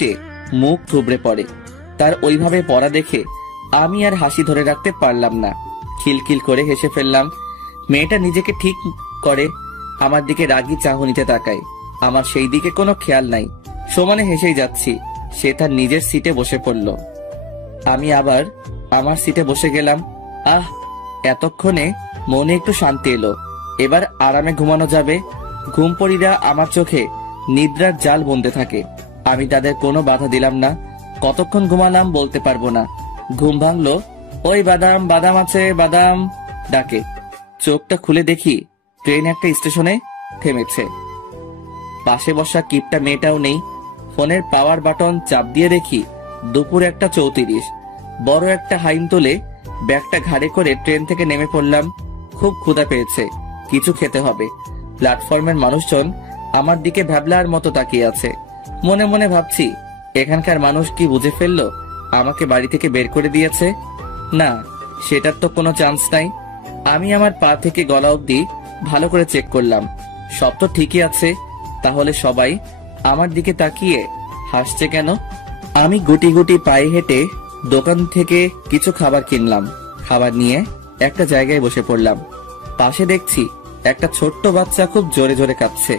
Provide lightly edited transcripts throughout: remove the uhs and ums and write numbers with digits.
সিটে মুখ থুবড়ে পড়ে। তার ওইভাবে পড়া দেখে আমি আর হাসি ধরে রাখতে পারলাম না, খিলখিল করে হেসে ফেললাম। মেয়েটা নিজেকে ঠিক করে আমার দিকে রাগী চাহনিতে তাকায়। আমার সেই দিকে কোনো খেয়াল নাই, সমানে হেসেই যাচ্ছি। সে তার নিজের সিটে বসে পড়ল, আমি আবার আমার সিটে বসে গেলাম। আহ, এতক্ষণে মনে একটু শান্তি এলো। এবার আরামে ঘুমানো যাবে। ঘুমপড়িরা আমার চোখে নিদ্রার জাল বুনতে থাকে, আমি তাদের কোনো বাধা দিলাম না। কতক্ষণ ঘুমালাম বলতে পারবো না। ঘুম ভাঙলো, ওই বাদাম বাদাম আছে বাদাম ডাকে। চোখটা খুলে দেখি ট্রেন একটা স্টেশনে থেমেছে। পাশে বসা কিপটা মেয়েটাও নেই। ফোনের পাওয়ার বাটন চাপ দিয়ে দেখি 1:34। বড় একটা হাইম তোলে ব্যাগটা ঘাড়ে করে ট্রেন থেকে নেমে পড়লাম। খুব ক্ষুধা পেয়েছে, কিছু খেতে হবে। প্ল্যাটফর্মের মানুষজন আমার দিকে ভ্যাবলার মতো তাকিয়ে আছে। মনে মনে ভাবছি, এখানকার মানুষ কি বুঝে ফেললো আমাকে বাড়ি থেকে বের করে দিয়েছে? না, সেটার তো কোনো চান্স নাই। আমি আমার পা থেকে গলা অবধি ভালো করে চেক করলাম, সব তো ঠিকই আছে। তাহলে সবাই আমার দিকে তাকিয়ে হাসছে কেন? আমি গুটি গুটি পায়ে হেঁটে দোকান থেকে কিছু খাবার কিনলাম। খাবার নিয়ে একটা জায়গায় বসে পড়লাম। পাশে দেখছি একটা ছোট্ট বাচ্চা খুব জোরে জোরে কাঁদছে।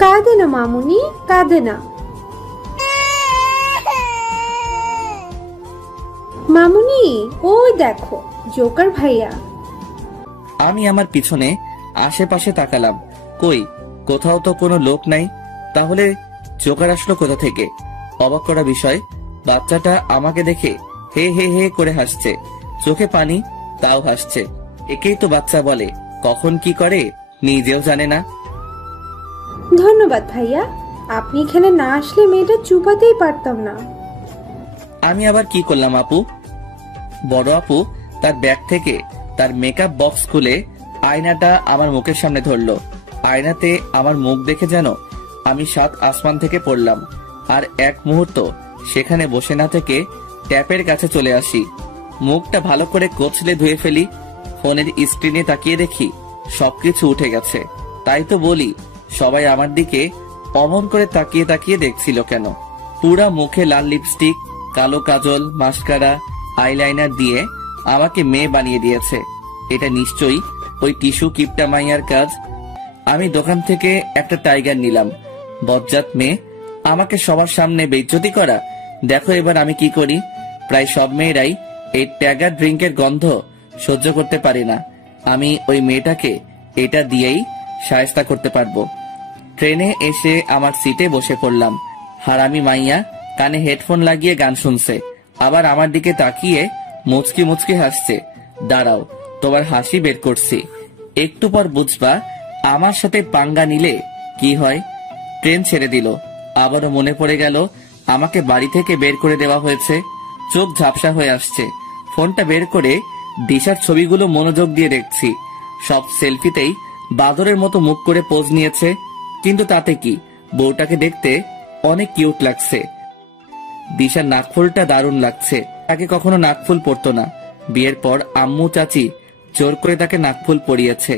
কাঁদে না মামুনি, কাঁদে না। মামুনি, ওই দেখো জোকার ভাইয়া। আমি আমার পিছনে আশেপাশে তাকালাম, কই কোথাও তো কোনো লোক নাই। তাহলে জোকার আসলো কোথা থেকে? অবাক করা বিষয়, বাচ্চাটা আমাকে দেখে হে হে হে করে হাসছে, চোখে পানি, তাও হাসছে। একেই তো বাচ্চা বলে, কখন কি করে নিজেও জানে না। ধন্যবাদ ভাইয়া, আপনি এখানে না আসলে মেয়েটা চুপাতেই পারতাম না। আমি আবার কি করলাম আপু? বড় আপু তার ব্যাগ থেকে তার মেকআপ বক্স খুলে আয়নাটা আমার মুখের সামনে ধরলো। আয়নাতে আমার মুখ দেখে যেন আমি 7 আসমান থেকে পড়লাম। আর এক মুহূর্ত সেখানে বসে না থেকে ট্যাপের কাছে চলে আসি, মুখটা ভালো করে কচলে ধুয়ে ফেলি। ফোনের স্ক্রিনে তাকিয়ে দেখি সবকিছু উঠে গেছে। তাই তো বলি, সবাই আমার দিকে অমন করে তাকিয়ে তাকিয়ে দেখছিল কেন? পুরা মুখে লাল লিপস্টিক, কালো কাজল, মাস্কারা, আইলাইনার দিয়ে আমাকে মেয়ে বানিয়ে দিয়েছে। এটা নিশ্চয়ই ওই টিস্যু কিপটা মাইয়ার কাজ। আমি দোকান থেকে একটা টাইগার নিলাম। বজ্জাত মেয়ে, আমাকে সবার সামনে বেইজ্জতি করা। দেখো এবার আমি কি করি। প্রায় সব মেয়েরাই এই ট্যাগার ড্রিঙ্কের গন্ধ সহ্য করতে পারে না। আমি ওই মেয়েটাকে এটা দিয়েই শায়েস্তা করতে পারবো। ট্রেনে এসে আমার সিটে বসে পড়লাম। হারামি মাইয়া কানে হেডফোন লাগিয়ে গান শুনছে, আবার আমার দিকে তাকিয়ে মুচকি মুচকি হাসছে। দাঁড়াও, তোমার হাসি বের করছি, একটু পর বুঝবা আমার সাথে পাঙ্গা নিলে কি হয়। ট্রেন ছেড়ে দিল। আবারও মনে পড়ে গেল আমাকে বাড়ি থেকে বের করে দেওয়া হয়েছে। চোখ ঝাপসা হয়ে আসছে। ফোনটা বের করে দিশার ছবিগুলো মনোযোগ দিয়ে দেখছি। সব সেলফিতেই বাদরের মতো মুখ করে পোজ নিয়েছে। কিন্তু তাতে কি, বউটাকে দেখতে অনেক কিউট লাগছে। দিশার নাকফুলটা দারুণ লাগছে। তাকে কখনো নাকফুল পরতো না। বিয়ের পর আম্মু চাচি জোর করে তাকে নাকফুল পরিয়েছে।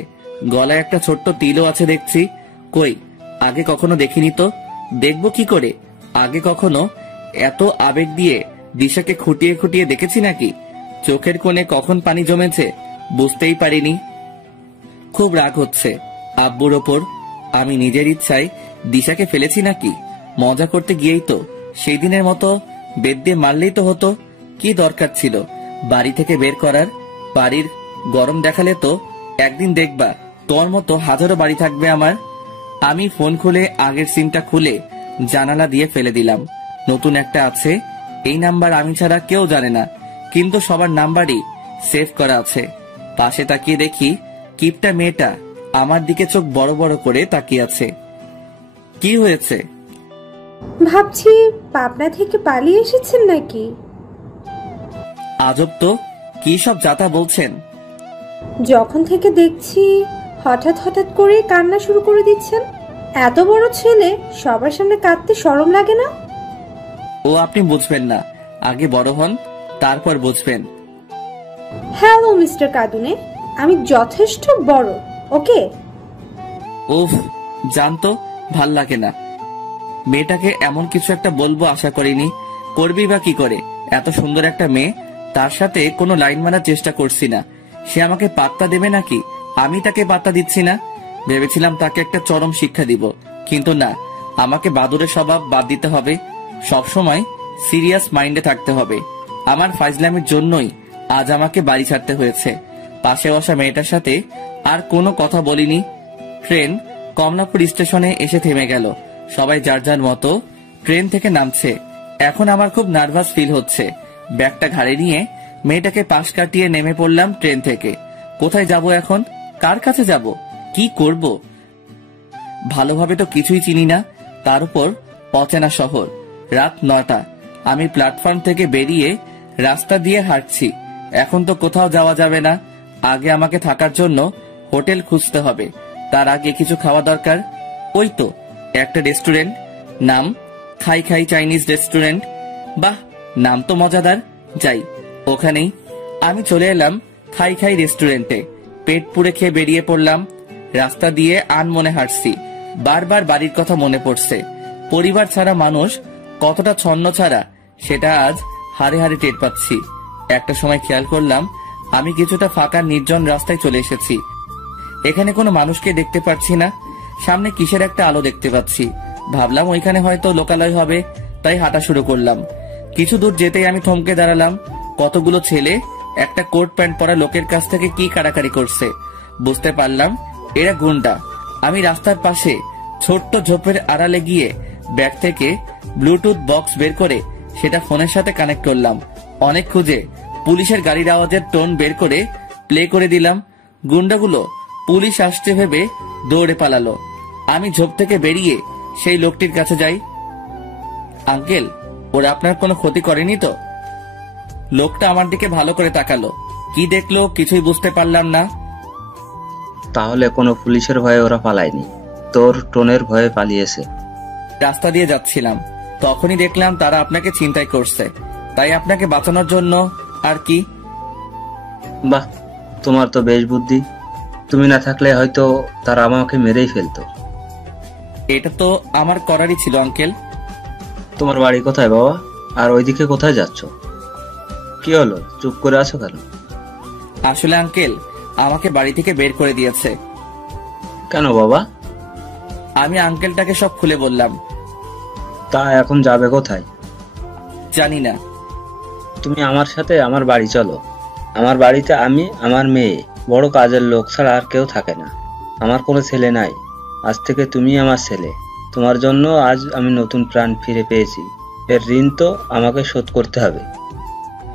গলায় একটা ছোট্ট তিলও আছে দেখছি। কই, আগে কখনো দেখিনি তো। দেখবো কি করে? আগে কখনো এত আবেগ দিয়ে দিশাকে খুঁটিয়ে খুঁটিয়ে দেখেছি নাকি? চোখের কোণে কখন পানি জমেছে বুঝতেই পারিনি। খুব রাগ হচ্ছে আব্বুর ওপর। আমি নিজের ইচ্ছায় দিশাকে ফেলেছি নাকি? মজা করতে গিয়েই তো সেই দিনের মতো বেদ দিয়ে মারলেই তো হতো। কি দরকার ছিল বাড়ি থেকে বের করার? বাড়ির গরম দেখালে তো একদিন দেখবা তোমার মতো হাজারো বাড়ি থাকবে আমার। আমি ফোন খুলে আগের সিমটা খুলে জানালা দিয়ে ফেলে দিলাম। নতুন একটা আছে, এই নাম্বার আমি ছাড়া কেউ জানে না, কিন্তু সবার নাম্বারই সেভ করা আছে। পাশে তাকিয়ে দেখি কিপটা মেয়েটা আমার দিকে চোখ বড় বড় করে তাকিয়ে আছে। কি হয়েছে? ভাবছি পাবনা থেকে পালিয়ে এসেছেন নাকি। আজব তো, কি সব যাতা বলছেন? যখন থেকে দেখছি হঠাৎ হঠাৎ করে কান্না শুরু করে দিচ্ছেন। এত বড় ছেলে, সবার সামনে কাঁদতে শরম লাগে না? ও আপনি বুঝবেন না, আগে বড় হন তারপর বুঝবেন। হ্যালো মিস্টার কাদুনে, আমি যথেষ্ট বড়, ওকে? উফ, জানতো ভাল লাগে না। মেয়েটাকে এমন কিছু একটা বলবো আশা করিনি। করবি বা কি করে? এত সুন্দর একটা মেয়ে, তার সাথে কোনো লাইন মারার চেষ্টা করছি না। সে আমাকে পাত্তা দেবে নাকি আমি তাকে পাত্তা দিচ্ছি না। ভেবেছিলাম তাকে একটা চরম শিক্ষা দিব, কিন্তু না, আমাকে বাদুড়ের স্বভাব বাদ দিতে হবে। সবসময় সিরিয়াস মাইন্ডে থাকতে হবে। আমার ফাইজলামির জন্যই আজ আমাকে বাড়ি ছাড়তে হয়েছে। পাশে বসা মেয়েটার সাথে আর কোনো কথা বলিনি। ট্রেন কমলাপুর স্টেশনে এসে থেমে গেল। সবাই যার যার মতো ট্রেন থেকে নামছে। এখন আমার খুব নার্ভাস ফিল হচ্ছে। ব্যাগটা ঘাড়ে নিয়ে মেয়েটাকে পাশ কাটিয়ে নেমে পড়লাম ট্রেন থেকে। কোথায় যাব এখন? কার কাছে যাব? কি করব? ভালোভাবে তো কিছুই চিনি না, তার উপর অচেনা শহর। রাত 9টা। আমি প্ল্যাটফর্ম থেকে বেরিয়ে রাস্তা দিয়ে হাঁটছি। এখন তো কোথাও যাওয়া যাবে না। আগে আমাকে থাকার জন্য হোটেল খুঁজতে হবে। তার আগে কিছু খাওয়া দরকার। ওই তো একটা রেস্টুরেন্ট, নাম খাই খাই চাইনিজ রেস্টুরেন্ট। বাহ, নাম তো মজাদার। যাই ওখানেই। আমি চলে এলাম খাই খাই রেস্টুরেন্টে। পেট পুড়ে খেয়ে বেরিয়ে পড়লাম। রাস্তা দিয়ে আনমনে হাঁটছি। বারবার বাড়ির কথা মনে পড়ছে। পরিবার ছাড়া মানুষ কতটা ছন্ন ছাড়া সেটা আজ হাড়ে হাড়ে টের পাচ্ছি। একটা সময় খেয়াল করলাম আমি কিছুটা ফাঁকা নির্জন রাস্তায় চলে এসেছি। এখানে কোনো মানুষকে দেখতে পাচ্ছি না। সামনে কিসের একটা আলো দেখতে পাচ্ছি। ভাবলাম ওইখানে হয়তো লোকালয় হবে, তাই হাঁটা শুরু করলাম। কিছু দূর যেতেই আমি থমকে দাঁড়ালাম। কতগুলো ছেলে একটা কোট প্যান্ট পরা লোকের কাছ থেকে কি কাড়াকাড়ি করছে। বুঝতে পারলাম এরা গুন্ডা। আমি রাস্তার পাশে ছোট্ট ঝোপের আড়ালে গিয়ে ব্যাগ থেকে ব্লুটুথ বক্স বের করে সেটা ফোনের সাথে কানেক্ট করলাম। অনেক খুঁজে পুলিশের গাড়ির আওয়াজের টোন বের করে প্লে করে দিলাম। গুন্ডাগুলো পুলিশ আসছে ভেবে দৌড়ে পালালো। আমি ঝোপ থেকে বেরিয়ে সেই লোকটির কাছে যাই। আঙ্কেল, ওরা আপনার কোনো ক্ষতি করেনি তো? লোকটা আমার দিকে ভালো করে তাকালো। কি দেখলো কিছুই বুঝতে পারলাম না। তাহলে কোনো পুলিশের ভয়ে ওরা পালায়নি, তোর টোনের ভয়ে পালিয়েছে। রাস্তা দিয়ে যাচ্ছিলাম, তখনই দেখলাম তারা আপনাকে ছিনতাই করছে, তাই আপনাকে বাঁচানোর জন্য। আর কি? বাহ, তোমার তো বেশ বুদ্ধি। তুমি না থাকলে হয়তো তারা আমাকে মেরেই ফেলতো। এটা তো আমার করারই ছিল আঙ্কেল। তোমার বাড়ি কোথায় বাবা? আর ওইদিকে কোথায় যাচ্ছ? কি হলো, চুপ করে আছো কেন? আসলে আঙ্কেল আমাকে বাড়ি থেকে বের করে দিয়েছে। কেন বাবা? আমি আঙ্কেলটাকে সব খুলে বললাম। তা এখন যাবে কোথায়? জানি না। তুমি আমার সাথে আমার বাড়ি চলো। আমার বাড়িতে আমি, আমার মেয়ে, বড় কাজের লোক ছাড়া আর কেউ থাকে না। আমার কোনো ছেলে নাই। আজ থেকে তুমি আমার ছেলে। তোমার জন্য আজ আমি নতুন প্রাণ ফিরে পেয়েছি। এর ঋণ তো আমাকে শোধ করতে হবে।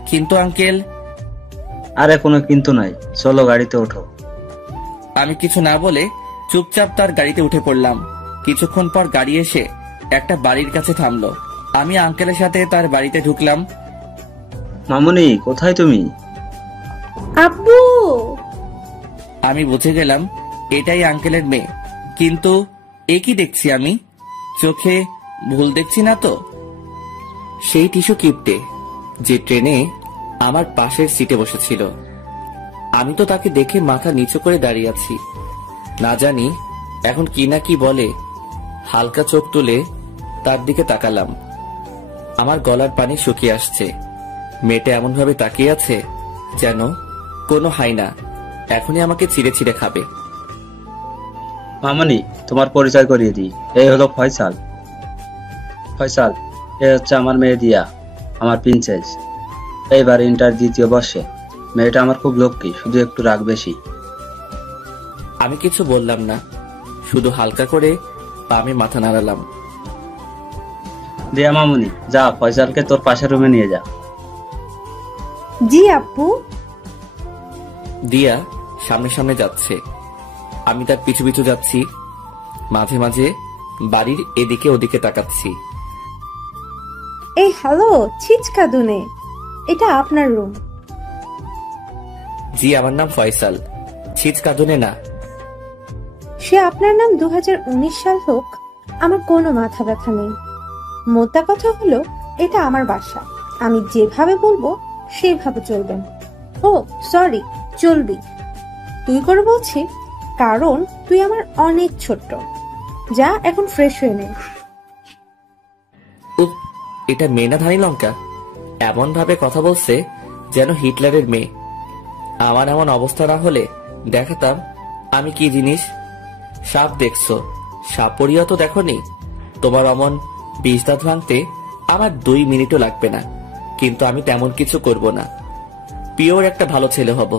কিন্তু আঙ্কেল। আরে কোনো কিন্তু নাই, চলো গাড়িতে ওঠো। আমি কিছু না বলে চুপচাপ তার গাড়িতে উঠে পড়লাম। কিছুক্ষণ পর গাড়ি এসে একটা বাড়ির কাছে থামলো। আমি আঙ্কেলের সাথে তার বাড়িতে ঢুকলাম। মামুনি, কোথায় তুমি? আব্বু! আমি বুঝে গেলাম এটাই আঙ্কেলের মেয়ে। কিন্তু এ কি দেখছি আমি? চোখে ভুল দেখছি না তো? সেই টিস্যু কিপটে যে ট্রেনে আমার পাশের সিটে বসেছিল। আমি তো তাকে দেখে মাথা নিচু করে দাঁড়িয়ে আছি। না জানি এখন কি না কি বলে। হালকা চোখ তুলে তার দিকে তাকালাম। আমার গলার পানি শুকিয়ে আসছে। মেয়েটা এমন ভাবে তাকিয়ে আছে যেন কোনো হাইনা এখনই আমাকে ছিঁড়ে ছিঁড়ে খাবে। মামুনি, তোমার পরিচয় করিয়ে দিই। এই হলো ফয়সাল। ফয়সাল, এ হচ্ছে আমার মেয়ে দিয়া, আমার প্রিন্সেস। এইবার ইন্টার 2য় বর্ষে। মেয়েটা আমার খুব লক্ষ্মী, শুধু একটু রাগ বেশি। আমি কিছু বললাম না, শুধু হালকা করে পামে মাথা নাড়ালাম। দিয়া মামুনি, যা ফয়সালকে তোর পাশের রুমে নিয়ে যা। জি আব্বু। দিয়া সামনে সামনে যাচ্ছে, আমি তার পিছু পিছু যাচ্ছি। মাঝে মাঝে বাড়ির এদিকে ওদিকে তাকাচ্ছি। এই হ্যালো ছিচকা দুনে, এটা আপনার রুম। জি, আমার নাম ফয়সাল, ছিচকাদুনে না। সে আপনার নাম 2019 সাল হোক, আমার কোনো মাথা ব্যথা নেই। মোদ্দা কথা হলো এটা আমার বাসা, আমি যেভাবে বলবো সেভাবে চলবেন। ও সরি, চলবি। তুই করে বলছি কারণ তুই আমার অনেক ছোট্ট। যা এখন ফ্রেশ হয়ে নে। এটা মেয়ে না ধানি লঙ্কা? এমন ভাবে কথা বলছে যেন হিটলারের মেয়ে। আমার এমন অবস্থা না হলে দেখাতাম আমি কি জিনিস। সাপ দেখছো, সাপরিয়া তো দেখনি। তোমার অমন বিষ দাঁত ভাঙতে আমার 2 মিনিটও লাগবে না, কিন্তু আমি তেমন কিছু করব না। পিওর একটা ভালো ছেলে হব,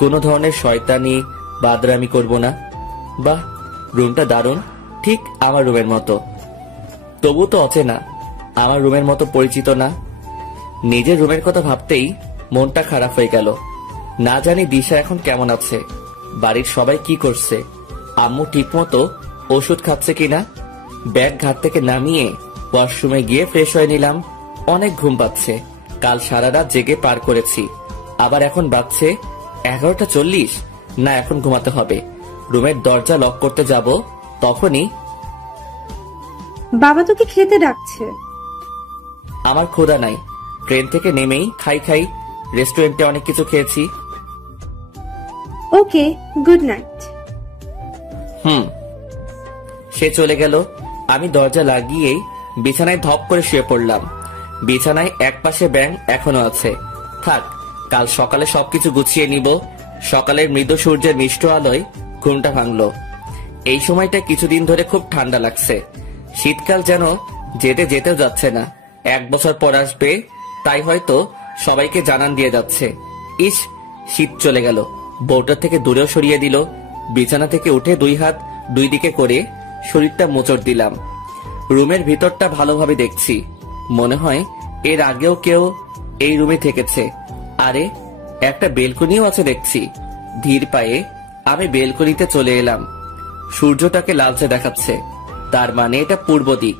কোনো ধরনের শয়তানি বাদরামি করব না। বাহ, রুমটা দারুণ, ঠিক আমার রুমের মতো। তবু তো অচেনা, আমার রুমের মতো পরিচিত না। নিজের রুমের কথা ভাবতেই মনটা খারাপ হয়ে গেল। না জানি দিশা এখন কেমন আছে, বাড়ির সবাই কি করছে, আম্মু ঠিক মতো ওষুধ খাচ্ছে কিনা। ব্যাগ ঘাট থেকে নামিয়ে ওয়াশরুমে গিয়ে ফ্রেশ হয়ে নিলাম। অনেক ঘুম পাচ্ছে, কাল সারা রাত জেগে পার করেছি। আবার এখন বাজছে 11:40। না, এখন ঘুমাতে হবে। রুমের দরজা লক করতে যাব, তখনই বাবা তোকে খেতে ডাকছে। আমার ক্ষুধা নাই, ট্রেন থেকে নেমেই খাই। রেস্টুরেন্টে অনেক কিছু খেয়েছি। ওকে, গুড নাইট। সে চলে গেল। আমি দরজা লাগিয়েই বিছানায় ধপ করে শুয়ে পড়লাম। বিছানায় একপাশে ব্যাঙ এখনো আছে। থাক, কাল সকালে সবকিছু গুছিয়ে নিব। সকালের মৃদু সূর্যের মিষ্ট আলোয় ঘুমটা ভাঙলো। এই সময়টা কিছুদিন ধরে খুব ঠান্ডা লাগছে। শীতকাল যেন যেতে যেতেও যাচ্ছে না। 1 বছর পর আসবে, তাই হয়তো সবাইকে জানান দিয়ে যাচ্ছে। ইস, শীত চলে গেল। বউটার থেকে দূরেও সরিয়ে দিল। বিছানা থেকে উঠে 2 হাত 2 দিকে করে শরীরটা মোচড় দিলাম। রুমের ভিতরটা ভালোভাবে দেখছি। মনে হয় এর আগেও কেউ এই রুমে থেকেছে। আরে, একটা বেলকনিও আছে দেখছি। ধীর পায়ে আমি বেলকনিতে চলে এলাম। সূর্যটাকে লালচে দেখাচ্ছে, তার মানে এটা পূর্ব দিক।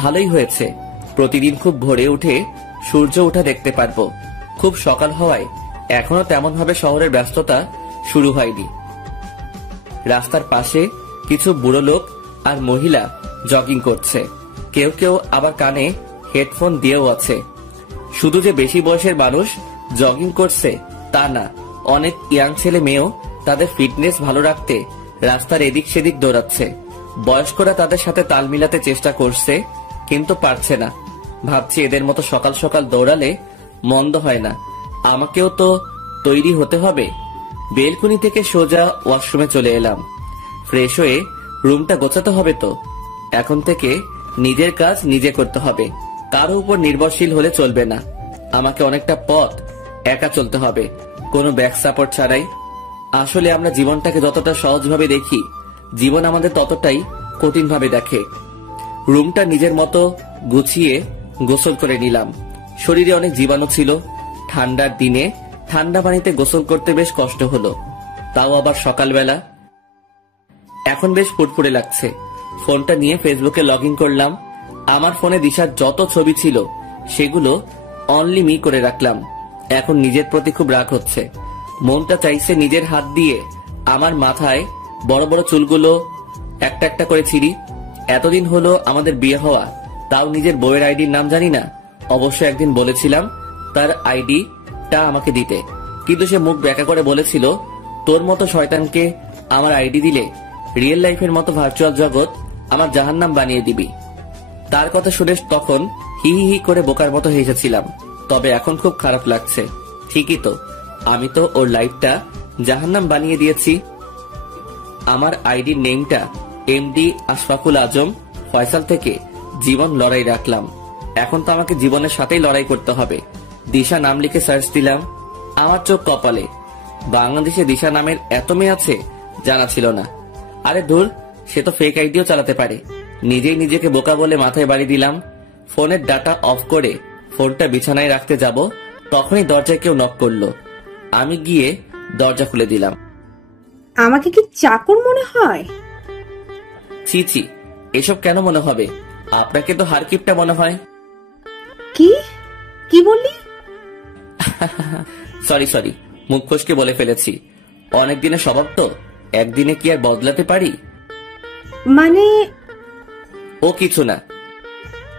ভালোই হয়েছে, প্রতিদিন খুব ভোরে উঠে সূর্য ওঠা দেখতে পারবো। খুব সকাল হওয়ায় এখনো তেমন ভাবে শহরের ব্যস্ততা শুরু হয়নি। রাস্তার পাশে কিছু বুড়ো লোক আর মহিলা জগিং করছে। কেউ কেউ আবার কানে হেডফোন দিয়েও আছে। শুধু যে বেশি বয়সের মানুষ জগিং করছে তা না, অনেক ইয়াং ছেলে মেয়েও তাদের ফিটনেস ভালো রাখতে রাস্তার এদিক সেদিক দৌড়াচ্ছে। বয়স্করা তাদের সাথে তাল মিলাতে চেষ্টা করছে, কিন্তু পারছে না। ভাবছি এদের মতো সকাল সকাল দৌড়ালে মন্দ হয় না, আমাকেও তো তৈরি হতে হবে। বেলকুনি থেকে সোজা ওয়াশরুমে চলে এলাম। ফ্রেশ হয়ে রুমটা গোছাতে হবে তো। এখন থেকে নিজের কাজ নিজে করতে হবে, কারো উপর নির্ভরশীল হলে চলবে না। আমাকে অনেকটা পথ একা চলতে হবে, কোনো ব্যাক সাপোর্ট ছাড়াই। আসলে আমরা জীবনটাকে যতটা সহজভাবে দেখি, জীবন আমাদের ততটাই কঠিনভাবে দেখে। রুমটা নিজের মতো গুছিয়ে গোসল করে নিলাম। শরীরে অনেক জীবাণু ছিল। ঠান্ডার দিনে ঠান্ডা পানিতে গোসল করতে বেশ কষ্ট হলো, তাও আবার সকালবেলা। এখন বেশ ফুরফুরে লাগছে। ফোনটা নিয়ে ফেসবুকে লগ ইন করলাম। আমার ফোনে দিশার যত ছবি ছিল সেগুলো অনলি মি করে রাখলাম। এখন নিজের প্রতি খুব রাগ হচ্ছে। মনটা চাইছে নিজের হাত দিয়ে আমার মাথায় বড় বড় চুলগুলো একটা একটা করে ছিঁড়ি। এতদিন হলো আমাদের বিয়ে হওয়া, তাও নিজের বউয়ের আইডির নাম জানি না। অবশ্য একদিন বলেছিলাম তার আইডিটা আমাকে দিতে, কিন্তু সে মুখ ব্যাকা করে বলেছিল, তোর মতো শয়তানকে আমার আইডি দিলে রিয়েল লাইফের মতো ভার্চুয়াল জগৎ আমার জাহান্নাম বানিয়ে দিবি। তার কথা শুনে তখন হি হি হি করে বোকার মতো হেসেছিলাম, তবে এখন খুব খারাপ লাগছে। ঠিকই তো, আমি তো ওর লাইফটা জাহান্নাম বানিয়ে দিয়েছি। আমার আইডির নেমটা এমডি আশফাকুল আজম ফয়সাল থেকে জীবন লড়াই রাখলাম। এখন তো আমাকে জীবনের সাথেই লড়াই করতে হবে। দিশা নাম লিখে সার্চ দিলাম। আমার চোখ কপালে, বাংলাদেশে দিশা নামের এত মেয়ে আছে জানা ছিল না। আরে ধুর, সে তো ফেক আইডিও চালাতে পারে। নিজেই নিজেকে বোকা বলে মাথায় বাড়ি দিলাম। ফোনের ডাটা অফ করে ফোনটা বিছানায় রাখতে যাব, তখনই দরজায় কেউ নক করলো। আমি গিয়ে দরজা খুলে দিলাম। আমাকে কি চাকর মনে হয়? ছি ছি, এসব কেন মনে হবে? আপনাকে তো হারকিপটা মনে হয়। কি কি বললি? সরি, মুখ ফসকে বলে ফেলেছি। অনেক দিনের স্বভাব তো, একদিনে কি আর বদলাতে পারি? মানে ও কিছু না।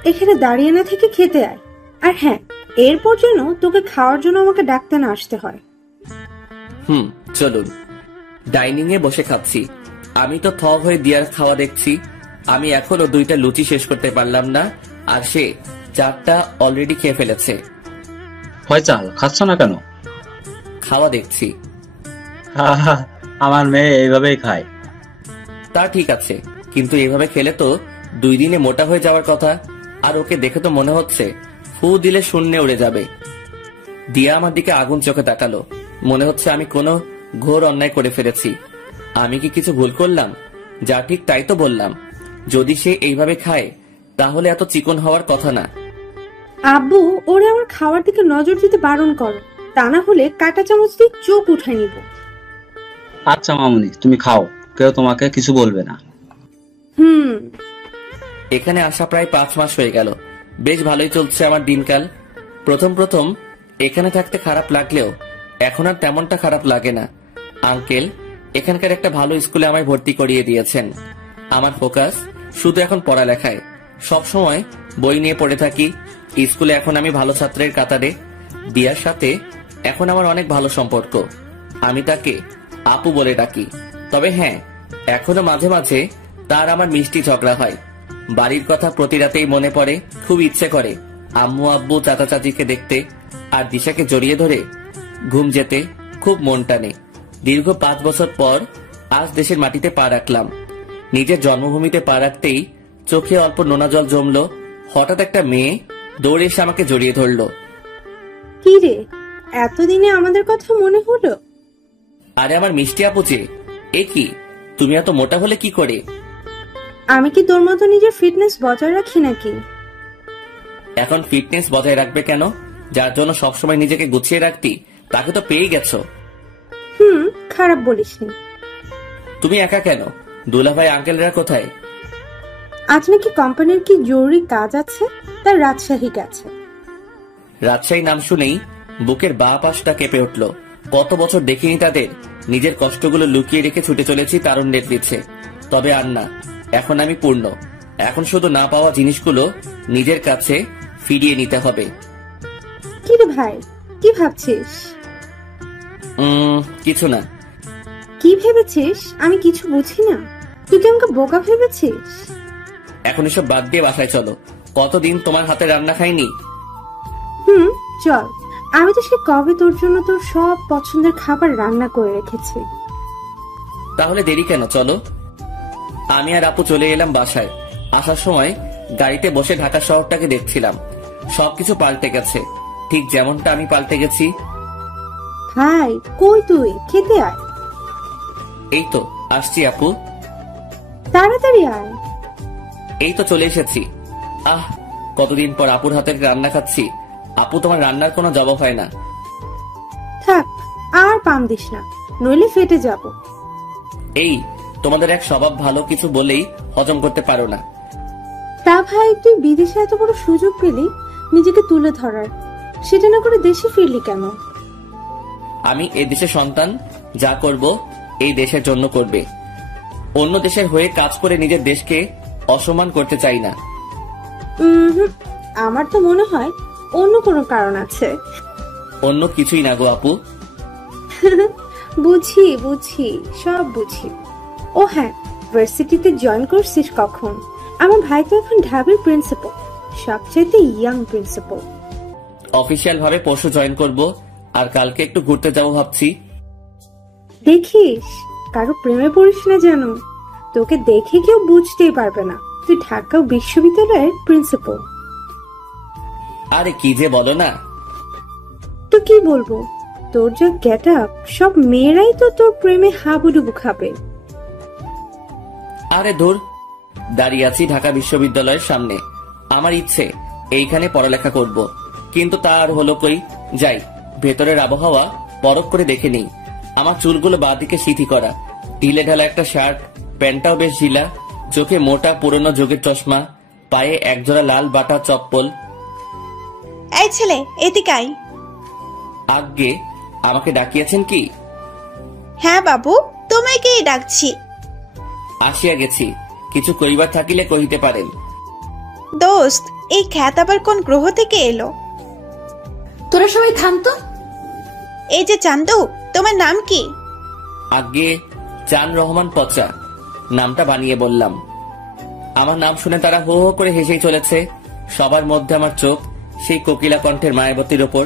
এখানে দাঁড়িয়ে না থেকে খেতে আয়। আর হ্যাঁ, এরপর যেন তোকে খাওয়ার জন্য আমাকে ডাকতে না আসতে হয়। চলুন। ডাইনিং এ বসে খাচ্ছি। আমি তো থ হয়ে দিয়ার খাওয়া দেখছি। আমি এখনো 2টা লুচি শেষ করতে পারলাম না, আর সে চারটা অলরেডি খেয়ে ফেলেছে। ফয়সাল, খাচ্ছ না কেন? খাওয়া দেখছি। আমার মেয়ে এইভাবেই খায়। তা ঠিক আছে, কিন্তু এভাবে খেলে তো 2 দিনে মোটা হয়ে যাওয়ার কথা। আর ওকে দেখে তো মনে হচ্ছে ফু দিলে শূন্যে উড়ে যাবে। দিয়া আমার দিকে আগুন চোখে তাকালো। মনে হচ্ছে আমি কোনো ঘোর অন্যায় করে ফেলেছি। আমি কি কিছু ভুল করলাম? যা ঠিক তাই তো বললাম। যদি সে এইভাবে খায় তাহলে এত চিকন হওয়ার কথা না। আব্বু, ওরে আমার খাওয়ার দিকে নজর দিতে বারণ করো, তা না হলে কাঁটা চামচ দিয়ে চোখ উঠায় নিব। আচ্ছা মামুনি, তুমি খাও, কেউ তোমাকে কিছু বলবে না। এখানে আসা প্রায় 5 মাস হয়ে গেল। বেশ ভালোই চলছে আমার দিনকাল। প্রথম প্রথম এখানে থাকতে খারাপ লাগলেও এখন আর তেমনটা খারাপ লাগে না। আঙ্কেল এখানকার একটা ভালো স্কুলে আমায় ভর্তি করিয়ে দিয়েছেন। আমার ফোকাস শুধু এখন পড়ালেখায়। সব সময় বই নিয়ে পড়ে থাকি। স্কুলে এখন আমি ভালো ছাত্রের কাতারে। দিয়ার সাথে এখন আমার অনেক ভালো সম্পর্ক। আমি তাকে আপু বলে ডাকি। তবে হ্যাঁ, এখনো মাঝে মাঝে তার আমার মিষ্টি ঝগড়া হয়। বাড়ির কথা প্রতি রাতেই মনে পড়ে। খুব ইচ্ছে করে আম্মু আব্বু চাচা চাচিকে দেখতে আর দিশাকে জড়িয়ে ধরে ঘুম যেতে। খুব মন টানে। দীর্ঘ 5 বছর পর আজ দেশের মাটিতে পা রাখলাম। নিজের জন্মভূমিতে পা রাখতেই চোখে অল্প নোনা জল জমলো। হঠাৎ একটা মেয়ে দৌড়ে এসে আমাকে জড়িয়ে ধরলো। কি রে, এতদিনে আমাদের কথা মনে হলো? আরে আমার মিষ্টি আপু যে, এ কি, তুমি এত মোটা হলে কি করে? আমি কি তোর মতো নিজের ফিটনেস বজায় রাখি নাকি? এখন ফিটনেস বজায় রাখবে কেন? যার জন্য সবসময় নিজেকে গুছিয়ে রাখতি তাকে তো পেয়ে গেছো। খারাপ বলিসনি। তুমি একা কেন? দুলাভাই আঙ্কেলরা কোথায়? আজ নাকি কোম্পানির কি জরুরি কাজ আছে, তার রাজশাহী গেছে। রাজশাহী নাম শুনেই বুকের বাঁ পাশটা কেঁপে উঠল। কত বছর দেখিনি তাদের। নিজের কষ্টগুলো লুকিয়ে রেখে ছুটে চলেছি তারুণ্যের পিছে। তবে আর না, এখন আমি পূর্ণ। এখন শুধু না পাওয়া জিনিসগুলো নিজের কাছে ফিরিয়ে নিতে হবে। কি রে ভাই, কি ভাবছিস? কিছু না। কি ভেবেছিস আমি কিছু বুঝি না? তুই কি আমাকে বোকা ভেবেছিস? এখন এসব বাদ দিয়ে বাসায় চলো। কতদিন তোমার হাতে রান্না খাইনি। চল, আমি তো সে কবে তোর জন্য তোর সব পছন্দের খাবার রান্না করে রেখেছি। তাহলে দেরি কেন, চলো। আমি আর আপু চলে এলাম বাসায়। আসার সময় গাড়িতে বসে ঢাকা শহরটাকে দেখছিলাম। সবকিছু পাল্টে গেছে, ঠিক যেমনটা আমি পাল্টে গেছি। ভাই কই তুই? খেতে আয়। এই তো আসছি আপু। তাড়াতাড়ি আয়। এই তো চলে এসেছি। আহ, কতদিন পর আপুর হাতের রান্না খাচ্ছি। আপু তোমার রান্নার কোনো জবাব হয় না। থাক, আর পাম দিস না, নইলে ফেটে যাব। এই তোমাদের এক স্বভাব, ভালো কিছু বলেই হজম করতে পারো না। তা ভাই, তুই বিদেশে এত বড় সুযোগ পেলি নিজেকে তুলে ধরার, সেটা না করে দেশে ফিরলি কেন? আমি এই দেশের সন্তান, যা করব এই দেশের জন্য করবে। অন্য দেশের হয়ে কাজ করে নিজের দেশকে অসম্মান করতে চাই না। আমার তো মনে হয় অন্য কোনো কারণ আছে। অন্য কিছুই না গো আপু। বুঝি বুঝি, সব বুঝি। ও হ্যাঁ, ভার্সিটিতে জয়েন করছিস কখন? আমার ভাই তো এখন ঢাবির প্রিন্সিপাল, সবচাইতে ইয়াং প্রিন্সিপাল। অফিসিয়াল ভাবে পরশু জয়েন করব, আর কালকে একটু ঘুরতে যাবো ভাবছি। দেখিস, কারো প্রেমে পড়িস না যেন। তোকে দেখে কেউ বুঝতেই পারবে না তুই ঢাকা বিশ্ববিদ্যালয়ের প্রিন্সিপাল। আরে কি যে বলো না। তো কি বলবো, তোর যা গেট আপ, সব মেয়েরাই তো তোর প্রেমে হাবুডুবু খাবে। আরে ধুর, দাঁড়িয়ে আছি ঢাকা বিশ্ববিদ্যালয়ের সামনে। আমার ইচ্ছে এইখানে পড়ালেখা করব, কিন্তু তার হলো কই। যাই, ভেতরের আবহাওয়া পরখ করে দেখে নিই। আমার চুলগুলো বাঁদিকে সিথি করা, ঢিলে ঢালা একটা শার্ট, প্যান্টটাও বেশ ঢিলা, চোখে মোটা পুরনো যুগের চশমা, পায়ে একজোড়া লাল বাটা চপ্পল। এই ছেলে, এদিকে আয়। আগে আমাকে ডাকিয়েছেন কি? হ্যাঁ বাবু, তোমাকেই ডাকছি। আসিয়া গেছি, কিছু কইবার থাকিলে কহিতে পারেন। দোস্ত, এই খ্যাত আবার কোন গ্রহ থেকে এলো? তোরা সবাই থামতো। এই যে চান্দু, তোমার নাম কি? আগে চান রহমান পচা, নামটা বানিয়ে বললাম। আমার নাম শুনে তারা হো হো করে হেসেই চলেছে। সবার মধ্যে আমার চোখ সেই কোকিলা কণ্ঠের মায়াবতীর ওপর।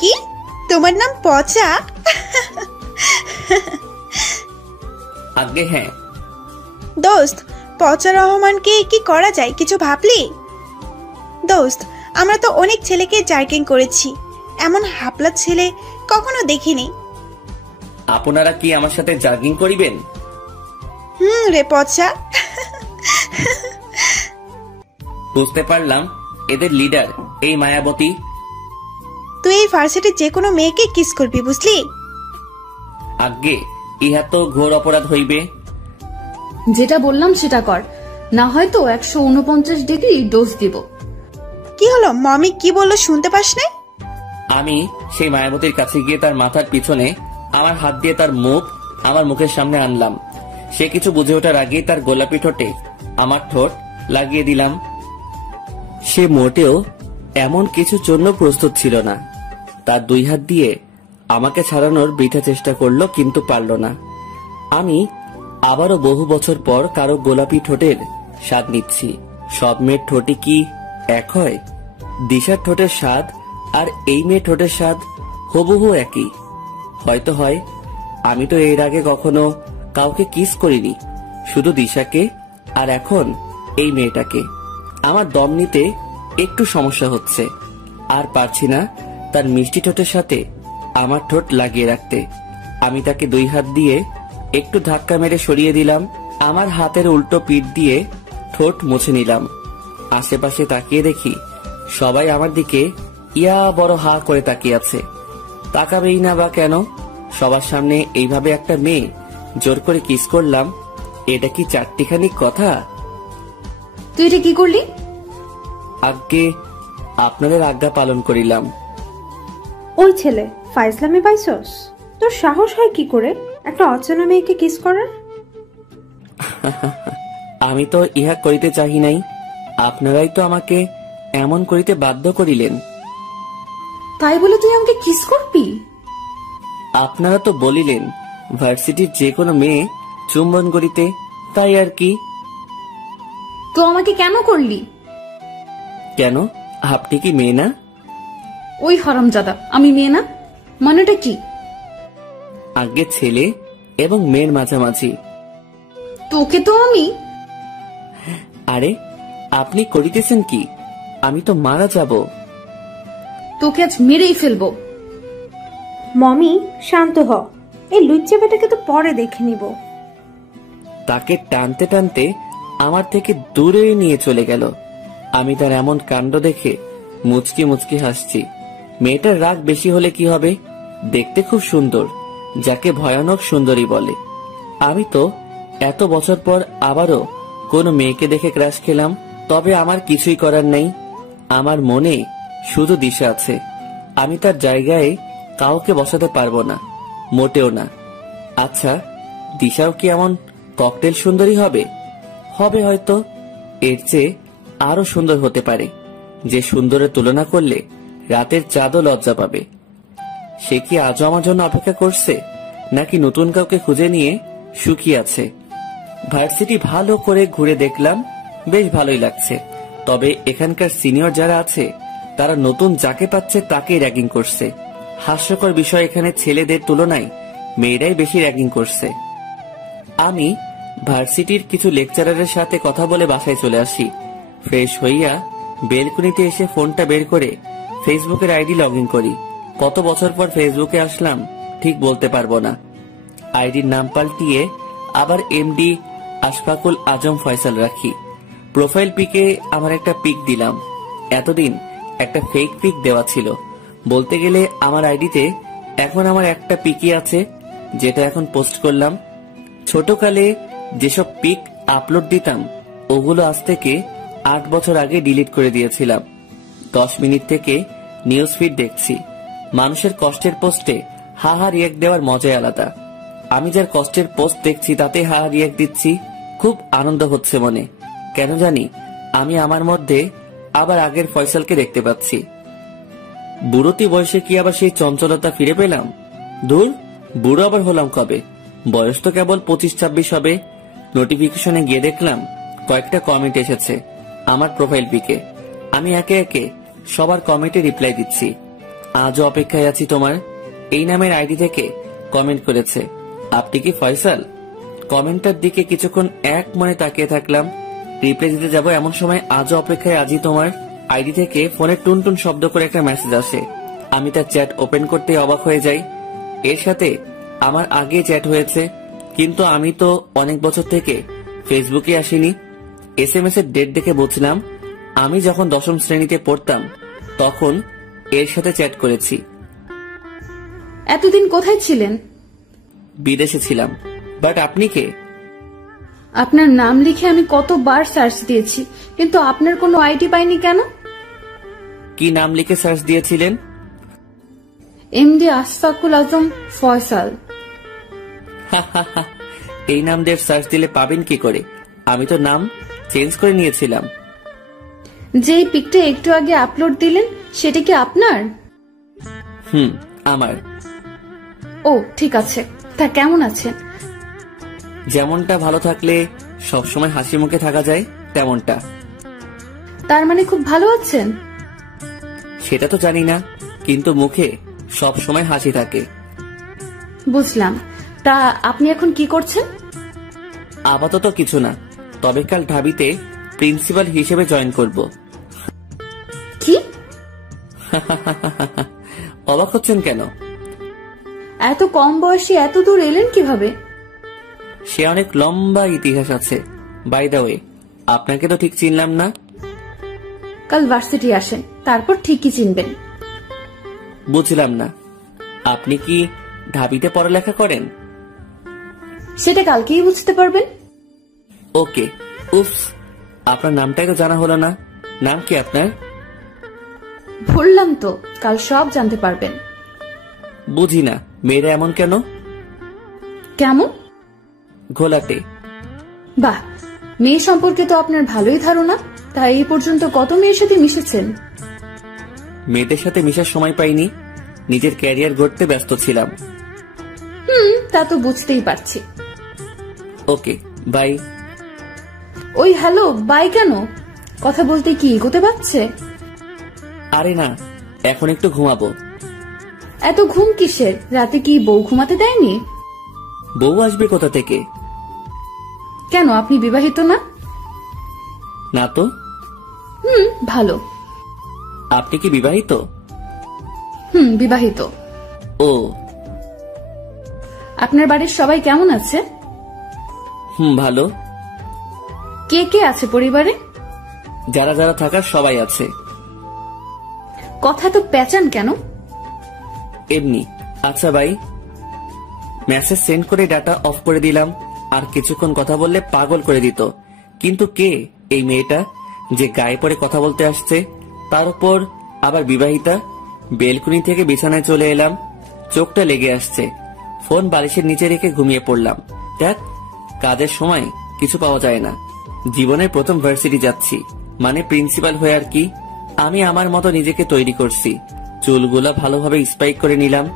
কি তোমার নাম পচা? আগে হ্যাঁ। দোস্ত, পচা রহমানকে কি করা যায়, কিছু ভাবলি? দোস্ত, আমরা তো অনেক ছেলেকে জার্কিং করেছি, এমন হাপলা ছেলে কখনো দেখিনি। আপনারা কি আমার সাথে জার্কিং করিবেন? রে পচা। বুঝতে পারলাম এদের লিডার এই মায়াবতী। তুই এই ভার্সিটির যে কোনো মেয়েকে কিস করবি, বুঝলি? আগে ইহা তো ঘোর অপরাধ হইবে। যেটা বললাম সেটা কর, না হয়তো 149 ডিগ্রি ডোজ দিব। কি হলো, মমি কি বললো শুনতে পাস না? আমি সেই মায়াবতীর কাছে গিয়ে তার মাথার পিছনে আমার হাত দিয়ে তার মুখ আমার মুখের সামনে আনলাম। সে কিছু বুঝে ওঠার আগেই তার গোলাপি ঠোঁটে আমার ঠোঁট লাগিয়ে দিলাম। সে মোটেও এমন কিছুর জন্য প্রস্তুত ছিল না। তার দুই হাত দিয়ে আমাকে ছাড়ানোর বৃথা চেষ্টা করলো, কিন্তু পারল না। আমি আবারও বহু বছর পর কারো গোলাপি ঠোঁটের স্বাদ নিচ্ছি। সব মেয়ের ঠোঁটে কি এক হয়? দিশার ঠোঁটের স্বাদ আর এই মেয়ের ঠোঁটের স্বাদ হুবহু একই। হয়তো হয়। আমি তো এর আগে কখনো কাউকে কিস করিনি, শুধু দিশাকে আর এখন এই মেয়েটাকে। আমার দম নিতে একটু সমস্যা হচ্ছে, আর পারছি না তার মিষ্টি ঠোঁটের সাথে আমার ঠোঁট লাগিয়ে রাখতে। আমি তাকে দুই হাত দিয়ে একটু ধাক্কা মেরে সরিয়ে দিলাম। আমার হাতের উল্টো পিঠ দিয়ে ঠোঁট মুছে নিলাম। আশেপাশে তাকিয়ে দেখি সবাই আমার দিকে ইয়া বড় হা করে তাকিয়ে আছে। তাকাবেই না বা কেন? সবার সামনে এইভাবে একটা মেয়ে জোর করে কিস করলাম, এটা কি চারটিখানি কথা? তুই এটা কি করলি? আগে আপনাদের আজ্ঞা পালন করিলাম। ওই ছেলে ফাইজলামে পাইছস? তোর সাহস হয় কি করে একটা অচেনা মেয়েকে কিস করার? আমি তো ইহা করিতে চাহি নাই, আপনারাই তো আমাকে এমন করিতে বাধ্য করিলেন। তাই বলে তুই আমাকে কিস করবি? আপনারা তো বলিলেন ভার্সিটির যে কোনো মেয়ে চুম্বন করিতে, তাই আর কি। তো আমাকে কেন করলি? কেন, আপনি কি মেয়ে না? ওই হারামজাদা, আমি মেয়ে না মানেটা কি? আগে ছেলে এবং মেয়ের মাঝামাঝি। তোকে তো আমি। আরে আপনি করিতেছেন কি? আমি তো মারা যাব। তোকে আজ মেরেই ফেলবো। মমি শান্ত হ, এই লুচ্চা বেটাকে তো পরে দেখে নিব। তাকে টানতে টানতে আমার থেকে দূরে নিয়ে চলে গেল। আমি তার এমন কাণ্ড দেখে মুচকি মুচকি হাসছি। মেয়েটার রাগ বেশি হলে কি হবে? দেখতে খুব সুন্দর, যাকে ভয়ানক সুন্দরী বলে। আমি তো এত বছর পর আবারও কোনো মেয়েকে দেখে ক্রাশ খেলাম। তবে আমার কিছুই করার নেই। আমার মনে শুধু দিশা আছে। আমি তার জায়গায় কাউকে বসাতে পারবো না, মোটেও না। আচ্ছা, দিশাও কি এমন ককটেল সুন্দরী হবে? হবে হয়তো, এর চেয়ে আরো সুন্দর হতে পারে, যে সুন্দরের তুলনা করলে রাতের চাঁদও লজ্জা পাবে। সে কি আজও আমার জন্য অপেক্ষা করছে, নাকি নতুন কাউকে খুঁজে নিয়ে সুখী আছে? ভার্সিটি ভালো করে ঘুরে দেখলাম, বেশ ভালোই লাগছে। তবে এখানকার সিনিয়র যারা আছে তারা নতুন যাকে পাচ্ছে তাকেই র্যাগিং করছে। হাস্যকর বিষয়, এখানে ছেলেদের তুলনায় মেয়েরাই বেশি র্যাগিং করছে। আমি ভার্সিটির কিছু লেকচারারের সাথে কথা বলে বাসায় চলে আসি। ফ্রেশ হইয়া বেলকুনিতে এসে ফোনটা বের করে ফেসবুকের আইডি লগ ইন করি। কত বছর পর ফেসবুকে আসলাম ঠিক বলতে পারবো না। আইডির নাম পাল্টিয়ে আবার এমডি আশফাকুল আজম ফয়সাল রাখি। প্রোফাইল পিকে আমার একটা পিক দিলাম। এতদিন একটা ফেক পিক দেওয়া ছিল। বলতে গেলে আমার আইডিতে এখন আমার একটা পিকই আছে, যেটা এখন পোস্ট করলাম। ছোটকালে যেসব পিক আপলোড দিতাম ওগুলো আজ থেকে 8 বছর আগে ডিলিট করে দিয়েছিলাম। 10 মিনিট থেকে নিউজ ফিড দেখছি। মানুষের কষ্টের পোস্টে হাহা রিয়েক্ট দেওয়ার মজাই আলাদা। আমি যার কষ্টের পোস্ট দেখছি তাতে হাহা রিয়েক্ট দিচ্ছি। খুব আনন্দ হচ্ছে মনে। কেন জানি আমি আমার মধ্যে আবার আগের ফয়সালকে দেখতে পাচ্ছি। বুড়োতি বয়সে কি আবার সেই চঞ্চলতা ফিরে পেলাম? দূর, বুড়ো আবার হলাম কবে? বয়স তো কেবল 25-26 হবে। নোটিফিকেশনে গিয়ে দেখলাম কয়েকটা কমেন্ট এসেছে আমার প্রোফাইল পিকে। আমি একে একে সবার কমেন্টে রিপ্লাই দিচ্ছি। আজও অপেক্ষায় আছি তোমার। এই নামের আইডি থেকে কমেন্ট করেছে, আপনি কি ফয়সাল? কমেন্টটার দিকে কিছুক্ষণ এক মনে তাকিয়ে থাকলাম। রিপ্লাই দিতে যাব এমন সময় আজও অপেক্ষায় আছি তোমার আইডি থেকে ফোনে টুনটুন শব্দ করে একটা মেসেজ আসে। আমি তার চ্যাট ওপেন করতে অবাক হয়ে যাই। এর সাথে আমার আগে চ্যাট হয়েছে, কিন্তু আমি তো অনেক বছর থেকে ফেসবুকে আসিনি। SMS এর ডেট দেখে বুঝলাম আমি যখন 10ম শ্রেণীতে পড়তাম তখন এর সাথে চ্যাট করেছি। এতদিন কোথায় ছিলেন? বিদেশে ছিলাম। বাট আপনি কে? আপনার নাম লিখে আমি কতবার সার্চ দিয়েছি, কিন্তু আপনার কোনো আইডি পাইনি কেন? কি নাম লিখে সার্চ দিয়েছিলেন? MD আশফাকুল আজম ফয়সাল। এই নাম দিয়ে সার্চ দিলে পাবেন কি করে? আমি তো নাম চেঞ্জ করে নিয়েছিলাম। যেই পিকটা একটু আগে আপলোড দিলেন সেটা কি আপনার? আমার। ও ঠিক আছে। তা কেমন আছেন? যেমনটা ভালো থাকলে সবসময় হাসি মুখে থাকা যায় তেমনটা। তার মানে খুব ভালো আছেন? সেটা তো জানি না, কিন্তু মুখে সব সময় হাসি থাকে। বুঝলাম। তা আপনি এখন কি করছেন? আপাতত কিছু না, তবে কাল ঢাবিতে প্রিন্সিপাল হিসেবে জয়েন করব। কি? অবাক হচ্ছেন কেন? এত কম বয়সে এত দূর এলেন কিভাবে? সে অনেক লম্বা ইতিহাস আছে। বাই দ্য ওয়ে, আপনাকে তো ঠিক চিনলাম না। কাল ভার্সিটি আসেন, তারপর ঠিকই চিনবেন। বুঝলাম না, আপনি কি ঢাবিতে পড়ালেখা করেন? সেটা কালকেই বুঝতে পারবেন। ওকে। উফ, আপনার নামটাই তো জানা হলো না। নাম কি আপনার? বললাম তো, কাল সব জানতে পারবেন। বুঝি না, মেয়েরা এমন কেন? কেমন? ঘোলাটে। বাহ, মেয়ে সম্পর্কে তো আপনার ভালোই ধারণা। তাই এই পর্যন্ত কত মেয়ের সাথে মিশেছেন? মেয়েদের সাথে মিশার সময় পাইনি, নিজের ক্যারিয়ার গড়তে ব্যস্ত ছিলাম। তা তো বুঝতেই পারছি। ওকে, বাই। ওই হ্যালো, বাই কেন? কথা বলতে কি এগোতে পারছে? আরে না, এখন একটু ঘুমাবো। এত ঘুম কিসের? রাতে কি বউ ঘুমাতে দেয়নি? বউ আসবে কোথা থেকে? কেন, আপনি বিবাহিত না? না তো। ভালো। আপনি কি বিবাহিত? বিবাহিত। ও। আপনার বাড়ির সবাই কেমন আছে? ভালো। কে কে আছে পরিবারে? যারা যারা থাকার সবাই আছে। কথা তো পেঁচান কেন? এমনি। আচ্ছা ভাই, মেসেজ সেন্ড করে ডাটা অফ করে দিলাম। আর কিছুক্ষণ কথা বললে পাগল করে দিত। কিন্তু কে এই মেয়েটা যে গায়ে পড়ে কথা বলতে আসছে? তার উপর আবার বিবাহিতা। বেলকুনি থেকে বিছানায় চলে এলাম, চোখটা লেগে আসছে। ফোন বালিশের নিচে রেখে ঘুমিয়ে পড়লাম। দেখ, কাজের সময় কিছু পাওয়া যায় না। জীবনের প্রথম ভার্সিটি যাচ্ছি, মানে প্রিন্সিপাল হয়ে আর কি। আমি আমার মতো নিজেকে তৈরি করছি। চুলগুলা ভালোভাবে স্পাইক করে নিলাম।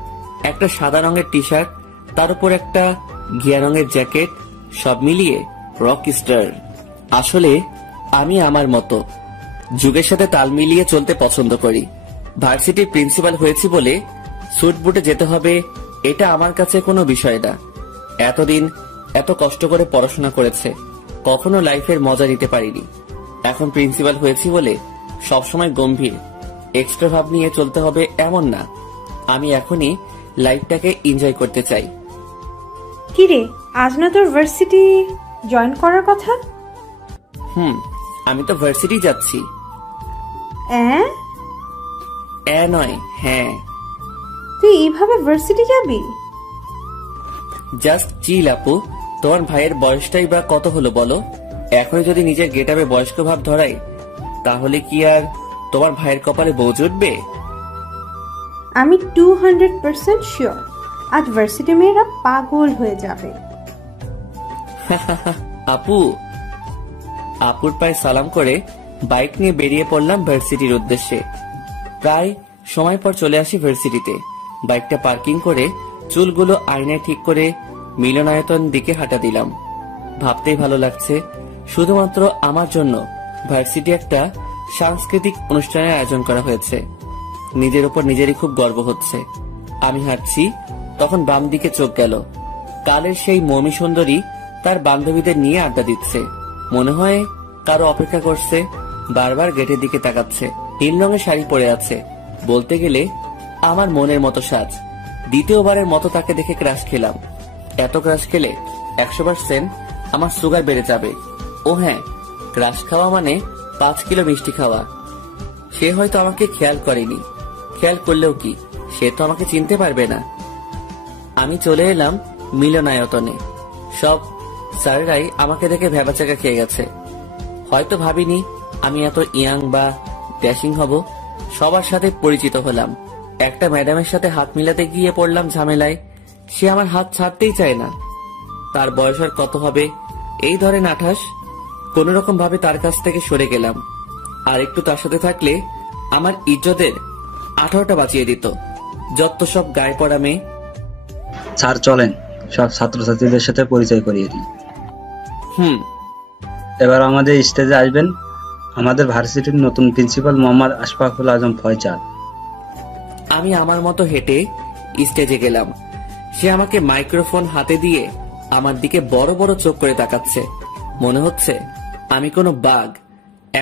একটা সাদা রঙের টি শার্ট, তার উপর একটা ঘিয়া রঙের জ্যাকেট, সব মিলিয়ে রক স্টার। আসলে আমি আমার মতো যুগের সাথে তাল মিলিয়ে চলতে পছন্দ করি। ভার্সিটির প্রিন্সিপাল হয়েছি বলে স্যুট বুটে যেতে হবে, এটা আমার কাছে কোনো বিষয় না। এতদিন এত কষ্ট করে পড়াশোনা করেছে, কখনো লাইফের মজা নিতে পারিনি। এখন প্রিন্সিপাল হয়েছি বলে সবসময় গম্ভীর এক্সট্রা ভাব নিয়ে চলতে হবে এমন না। আমি এখনই লাইফটাকে এনজয় করতে চাই। কিরে, আজ না তোর ভার্সিটি জয়েন করার কথা? আমি তো ভার্সিটি যাচ্ছি। নয়, হ্যাঁ। তুই এইভাবে ভার্সিটি যাবি? জাস্ট চিল আপু। তোমার ভাইয়ের বয়সটাই বা কত হলো বলো? এখনই যদি নিজের গেটআপে বয়স্ক ভাব ধরাই, তাহলে কি আর তোমার ভাইয়ের কপালে বউ জুটবে? আমি 200% শিওর আজ ভার্সিটি মেয়েরা পাগল হয়ে যাবে। আপুর পায়ে সালাম করে বাইক নিয়ে বেরিয়ে পড়লাম ভার্সিটির উদ্দেশ্যে। প্রায় সময় পর চলে আসি ভার্সিটিতে। বাইকটা পার্কিং করে চুলগুলো আয়নায় ঠিক করে মিলনায়তন দিকে হাঁটা দিলাম। ভাবতেই ভালো লাগছে, শুধুমাত্র আমার জন্য ভার্সিটি একটা সাংস্কৃতিক অনুষ্ঠানের আয়োজন করা হয়েছে। নিজের উপর নিজেরই খুব গর্ব হচ্ছে। আমি হাঁটছি, তখন বাম দিকে চোখ গেল। কালের সেই মমি সুন্দরী তার বান্ধবীদের নিয়ে আড্ডা দিচ্ছে। মনে হয় কারো অপেক্ষা করছে। বারবার গেটের দিকে তাকাচ্ছে। নীল রঙের শাড়ি পরে আছে, বলতে গেলে আমার মনের মতো সাজ। দ্বিতীয়বারের মতো তাকে দেখে ক্রাশ খেলাম। এত ক্রাশ খেলে 100% আমার সুগার বেড়ে যাবে। ও হ্যাঁ, ক্রাশ খাওয়া মানে 5 কিলো মিষ্টি খাওয়া। সে হয়তো আমাকে খেয়াল করেনি, খেয়াল করলেও কি, সে তো আমাকে চিনতে পারবে না। আমি চলে এলাম মিলনায়তনে। সব স্যাররাই আমাকে দেখে ভ্যাবাচাকা খেয়ে গেছে। হয়তো ভাবিনি আমি এত ইয়াং বা ড্যাশিং হব। সবার সাথে পরিচিত হলাম। একটা ম্যাডামের সাথে হাত মিলাতে গিয়ে পড়লাম ঝামেলায়। সে আমার হাত ছাড়তেই চায় না। তার বয়স আর কত হবে, এই ধরেন 28। কোন রকম ভাবে তার কাছ থেকে সরে গেলাম। আর একটু তার সাথে থাকলে আমার ইজ্জতের 18টা বাঁচিয়ে দিত। যত সব গায়ে পড়া মেয়ে। স্যার চলেন, সব ছাত্রছাত্রীদের সাথে পরিচয় করিয়ে দিই। এবার আমাদের স্টেজে আসবেন আমাদের ভার্সিটির নতুন প্রিন্সিপাল মোহাম্মদ আশফাকুল আজম ফয়জাল। আমি আমার মতো হেঁটে স্টেজে গেলাম। সে আমাকে মাইক্রোফোন হাতে দিয়ে আমার দিকে বড় বড় চোখ করে তাকাচ্ছে। মনে হচ্ছে আমি কোনো বাঘ।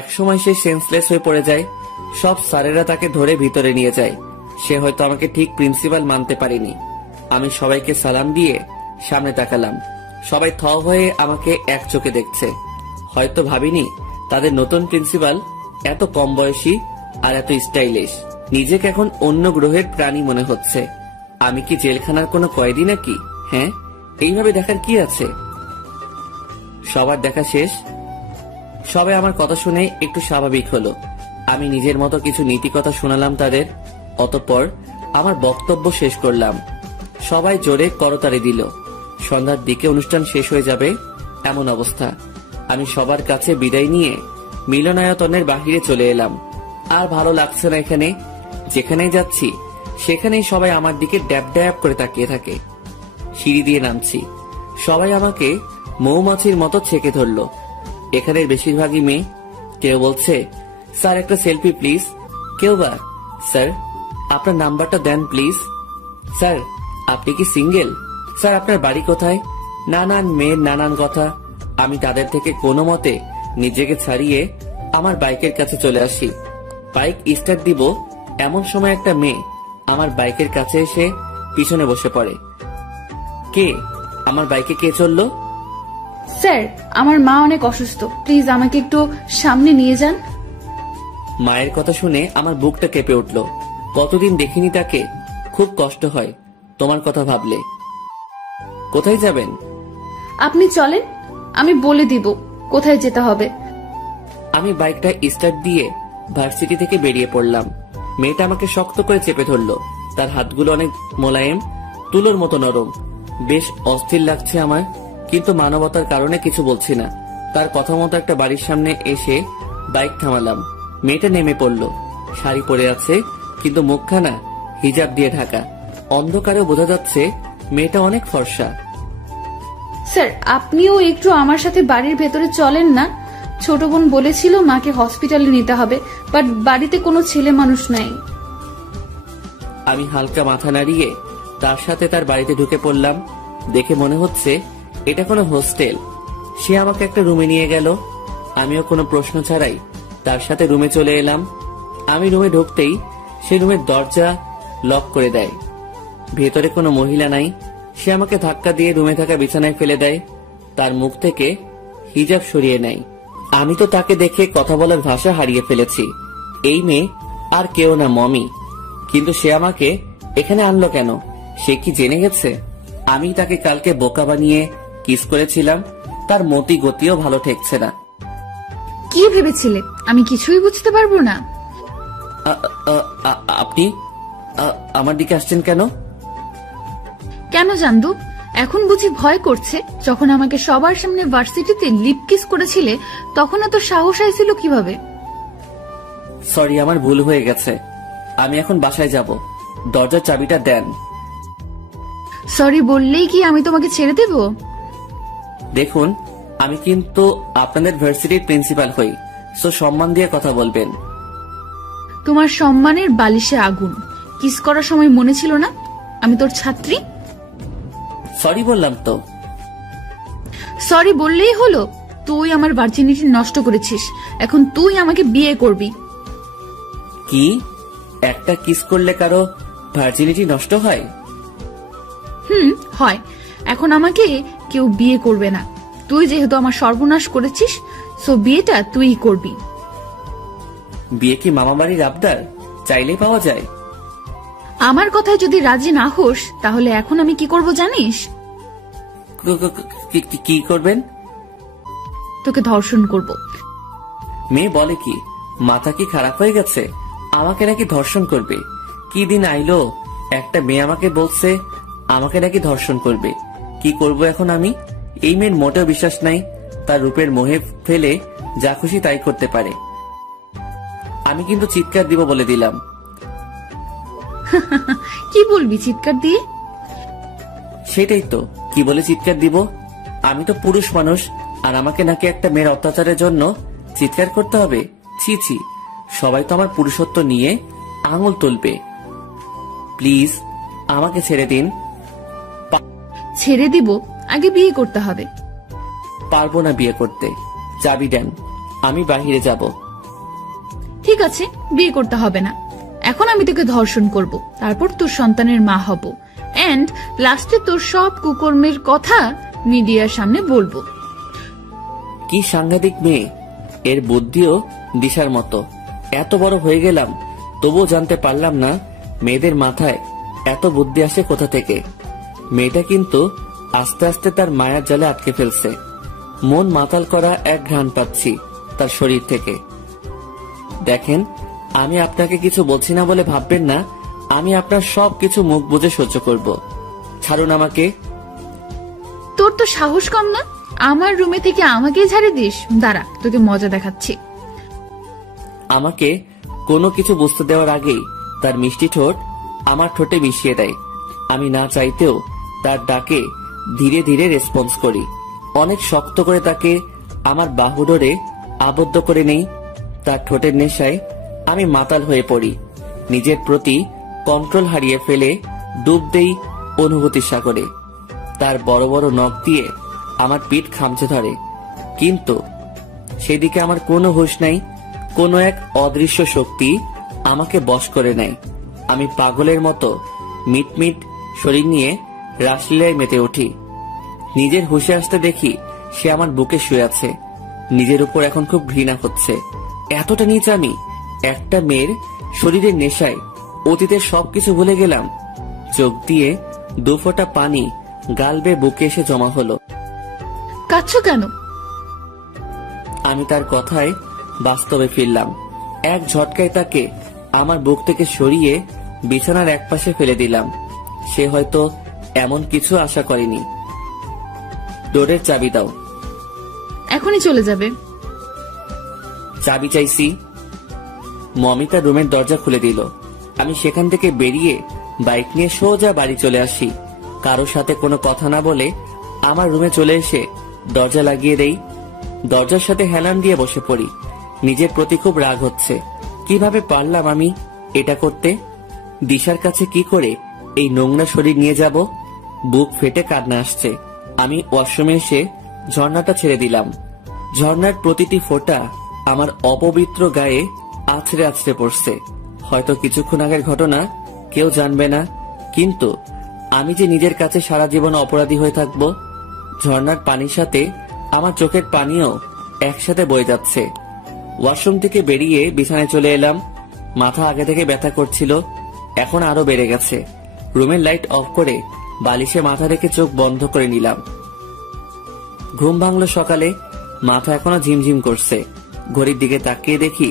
একসময় সে সেন্সলেস হয়ে পড়ে যায়। সব স্যারেরা তাকে ধরে ভিতরে নিয়ে যায়। সে হয়তো আমাকে ঠিক প্রিন্সিপাল মানতে পারেনি। আমি সবাইকে সালাম দিয়ে সামনে তাকালাম। সবাই থ হয়ে আমাকে এক চোখে দেখছে। হয়তো ভাবিনি তাদের নতুন প্রিন্সিপাল এত কম বয়সী আর এত স্টাইলিশ। নিজেকে এখন অন্য গ্রহের প্রাণী মনে হচ্ছে। আমি কি জেলখানার কোনো কয়েদি নাকি? হ্যাঁ, এইভাবে দেখার কি আছে? সবার দেখা শেষ। সবাই আমার কথা শুনে একটু স্বাভাবিক হলো। আমি নিজের মতো কিছু নীতি কথা শোনালাম তাদের। অতঃপর আমার বক্তব্য শেষ করলাম। সবাই জোরে করতালি দিল। সন্ধ্যার দিকে অনুষ্ঠান শেষ হয়ে যাবে এমন অবস্থা। আমি সবার কাছে বিদায় নিয়ে মিলনায়তনের বাহিরে চলে এলাম। আর ভালো লাগছে না এখানে। যেখানেই যাচ্ছি সেখানেই সবাই আমার দিকে ড্যাব ড্যাব করে তাকিয়ে থাকে। সিঁড়ি দিয়ে নামছি, সবাই আমাকে মৌমাছির মতো ছেকে ধরলো। এখানের বেশিরভাগই মেয়ে। কেউ বলছে, স্যার একটা সেলফি প্লিজ। কেউ বা, স্যার আপনার নাম্বারটা দেন প্লিজ। স্যার আপনি কি সিঙ্গেল? স্যার আপনার বাড়ি কোথায়? নানান মেয়ের নানান কথা। আমি তাদের থেকে কোনো মতে নিজেকে ছাড়িয়ে আমার বাইকের কাছে চলে আসি। বাইক স্টার্ট দিব এমন সময় একটা মেয়ে আমার বাইকের কাছে এসে পিছনে বসে পড়ে। কে? আমার বাইকে কে চললো? স্যার আমার মা অনেক অসুস্থ, প্লিজ আমাকে একটু সামনে নিয়ে যান। মায়ের কথা শুনে আমার বুকটা কেঁপে উঠল। কতদিন দেখিনি তাকে। খুব কষ্ট হয় তোমার কথা ভাবলে। কোথায় যাবেন? আপনি চলেন, আমি বলে দিব কোথায় যেতে হবে। আমি বাইকটা স্টার্ট দিয়ে ভার্সিটি থেকে বেরিয়ে পড়লাম। মেয়েটা আমাকে শক্ত করে চেপে ধরলো। তার হাতগুলো অনেক মোলায়েম, তুলোর মতো নরম। বেশ অস্থির লাগছে আমার, কিন্তু মানবতার কারণে কিছু বলছি না। তার কথা মতো একটা বাড়ির সামনে এসে বাইক থামালাম। মেয়েটা নেমে পড়লো। শাড়ি পরে আছে, কিন্তু মুখখানা হিজাব দিয়ে ঢাকা। অন্ধকারেও বোঝা যাচ্ছে মেয়েটা অনেক ফর্সা। স্যার আপনিও একটু আমার সাথে বাড়ির ভেতরে চলেন না। ছোট বোন বলেছিল মাকে হসপিটালে নিতে হবে, বাট বাড়িতে কোনো ছেলে মানুষ নাই। আমি হালকা মাথা নাড়িয়ে তার সাথে তার বাড়িতে ঢুকে পড়লাম। দেখে মনে হচ্ছে এটা কোনো হোস্টেল। সে আমাকে একটা রুমে নিয়ে গেল। আমিও কোনো প্রশ্ন ছাড়াই তার সাথে রুমে চলে এলাম। আমি রুমে ঢুকতেই সে রুমের দরজা লক করে দেয়। ভেতরে কোনো মহিলা নাই। সে আমাকে ধাক্কা দিয়ে রুমে থাকা বিছানায় ফেলে দেয়। তার মুখ থেকে হিজাব সরিয়ে নেয়। আমি তো তাকে দেখে কথা বলার ভাষা হারিয়ে ফেলেছি। এই মেয়ে আর কেউ না, মমি। কিন্তু সে আমাকে এখানে আনলো কেন? সে কি জেনে গেছে আমি তাকে কালকে বোকা বানিয়ে কিস করেছিলাম? তার মতি গতিও ভালো ঠেকছে না। কি ভেবেছিলে আমি কিছুই বুঝতে পারবো না? আপনি আমার দিকে আসছেন কেন? কেন জানদু, এখন বুঝি ভয় করছে? যখন আমাকে সবার সামনে ভার্সিটিতে লিপ কিস করেছিলে তখন এত সাহস আইছিল কিভাবে? সরি, আমার ভুল হয়ে গেছে। আমি এখন বাসায় যাব। দরজার চাবিটা দেন। সরি বললেই কি আমি তোমাকে ছেড়ে দেব? দেখুন, আমি কিন্তু আপনাদের ভার্সিটির প্রিন্সিপাল হই। সো সম্মান দিয়ে কথা বলবেন। তোমার সম্মানের বালিশে আগুন। কিস করার সময় মনে ছিল না আমি তোর ছাত্রী? সরি বললাম তো। সরি বললেই হলো? তুই আমার ভার্জিনিটি নষ্ট করেছিস, এখন তুই আমাকে বিয়ে করবি। কি? একটা কিস করলে কারো ভার্জিনিটি নষ্ট হয়? হয়। এখন আমাকে কেউ বিয়ে করবে না। তুই যেহেতু আমার সর্বনাশ করেছিস, সো বিয়েটা তুই করবি। বিয়ে কি মামা বাড়ির আবদার? চাইলেই পাওয়া যায়? আমার কথায় যদি রাজি না হোস তাহলে এখন আমি কি করব জানিস? কি করবেন? তোকে ধর্ষণ করব। মেয়ে বলে কি? মাথা কি খারাপ হয়ে গেছে? আমাকে নাকি ধর্ষণ করবে? কি দিন আইলো একটা মেয়ে আমাকে বলছে আমাকে নাকি ধর্ষণ করবে। কি করব এখন আমি? এই মেয়ের মোটেও বিশ্বাস নাই, তার রূপের মোহে ফেলে যা খুশি তাই করতে পারে। আমি কিন্তু চিৎকার দিব বলে দিলাম। কি বলবি চিৎকার দিয়ে? সেটাই তো, কি বলে চিৎকার দিব? আমি তো পুরুষ মানুষ, আর আমাকে নাকি একটা মেয়ের অত্যাচারের জন্য চিৎকার করতে হবে? ছি ছি, সবাই তো আমার পুরুষত্ব নিয়ে আঙুল তুলবে। প্লিজ আমাকে ছেড়ে দিন। ছেড়ে দিব? আগে বিয়ে করতে হবে। পারবো না বিয়ে করতে। চাবি দেন, আমি বাহিরে যাব। ঠিক আছে, বিয়ে করতে হবে না। এখন আমি তোকে ধর্ষণ করব, তারপর তোর সন্তানের মা হব, এন্ড লাস্টে তোর সব কুকর্মের কথা মিডিয়ার সামনে বলবো। কি সাংঘাতিক মেয়ে! এর বুদ্ধিও দিশার মতো। এত বড় হয়ে গেলাম তবুও জানতে পারলাম না মেয়েদের মাথায় এত বুদ্ধি আসে কোথা থেকে। মেয়েটা কিন্তু আস্তে আস্তে তার মায়ার জালে আটকে ফেলছে। মন মাতাল করা এক ঘ্রাণ পাচ্ছি তার শরীর থেকে। দেখেন, আমি আপনাকে কিছু বলছি না বলে ভাববেন না আমি আপনার সবকিছু মুখ বুজে সহ্য করব। ছাড়ুন আমাকে। তোর তো সাহস কম না? আমার রুমে থেকে আমাকেই ঝাড়ে দিস? দাঁড়া, তোকে মজা দেখাচ্ছি। আমাকে কোনো কিছু বুঝতে দেওয়ার আগেই তার মিষ্টি ঠোঁট আমার ঠোঁটে মিশিয়ে দেয়। আমি না চাইতেও তার ডাকে ধীরে ধীরে রেসপন্স করি। অনেক শক্ত করে তাকে আমার বাহুডোরে আবদ্ধ করে নেই। তার ঠোঁটের নেশায় আমি মাতাল হয়ে পড়ি। নিজের প্রতি কন্ট্রোল হারিয়ে ফেলে ডুব দেই অনুভূতির সাগরে। তার বড় বড় নখ দিয়ে আমার পিঠ খামচে ধরে, কিন্তু সেদিকে আমার কোনো হুঁশ নাই। কোনো এক অদৃশ্য শক্তি আমাকে বশ করে নেয়। আমি পাগলের মতো মিটমিট শরীর নিয়ে রাসলীলায় মেতে উঠি। নিজের হুঁশে আসতে দেখি সে আমার বুকে শুয়ে আছে। নিজের উপর এখন খুব ঘৃণা হচ্ছে। এতটা নিচ আমি একটা মেয়ের শরীরের নেশায় অতীতের সবকিছু ভুলে গেলাম। চোখ দিয়ে দুফোঁটা পানি গাল বেয়ে বুকে এসে জমা হলো। কাঁদছো কেন? আমি তার কথায় বাস্তবে ফিরলাম। এক ঝটকায় তাকে আমার বুক থেকে সরিয়ে বিছানার একপাশে ফেলে দিলাম। সে হয়তো এমন কিছু আশা করেনি। ডোরের চাবি দাও। এখনই চলে যাবে? চাবি চাইছি। মমি তার রুমের দরজা খুলে দিল। আমি সেখান থেকে বেরিয়ে বাইক নিয়ে সোজা বাড়ি চলে আসি। কারোর সাথে কোনো কথা না বলে আমার রুমে চলে এসে দরজা লাগিয়ে দেই। দরজার সাথে হেলান দিয়ে বসে পড়ি। নিজের প্রতি খুব রাগ হচ্ছে। কিভাবে পারলাম আমি এটা করতে? দিশার কাছে কি করে এই নোংরা শরীর নিয়ে যাব? বুক ফেটে কান্না আসছে। আমি ওয়াশরুমে এসে ঝর্ণাটা ছেড়ে দিলাম। ঝর্ণার প্রতিটি ফোঁটা আমার অপবিত্র গায়ে আছড়ে আছড়ে পড়ছে। হয়তো কিছুক্ষণ আগের ঘটনা কেউ জানবে না, কিন্তু আমি যে নিজের কাছে সারা জীবন অপরাধী হয়ে থাকবো। ঝর্ণার পানির সাথে আমার চোখের পানিও একসাথে বয়ে যাচ্ছে। ওয়াশরুম থেকে বেরিয়ে বিছানায় চলে এলাম। মাথা আগে থেকে ব্যথা করছিল, এখন আরো বেড়ে গেছে। রুমের লাইট অফ করে বালিশে মাথা রেখে চোখ বন্ধ করে নিলাম। ঘুম ভাঙলো সকালে। মাথা এখনো ঝিমঝিম করছে। ঘড়ির দিকে তাকিয়ে দেখি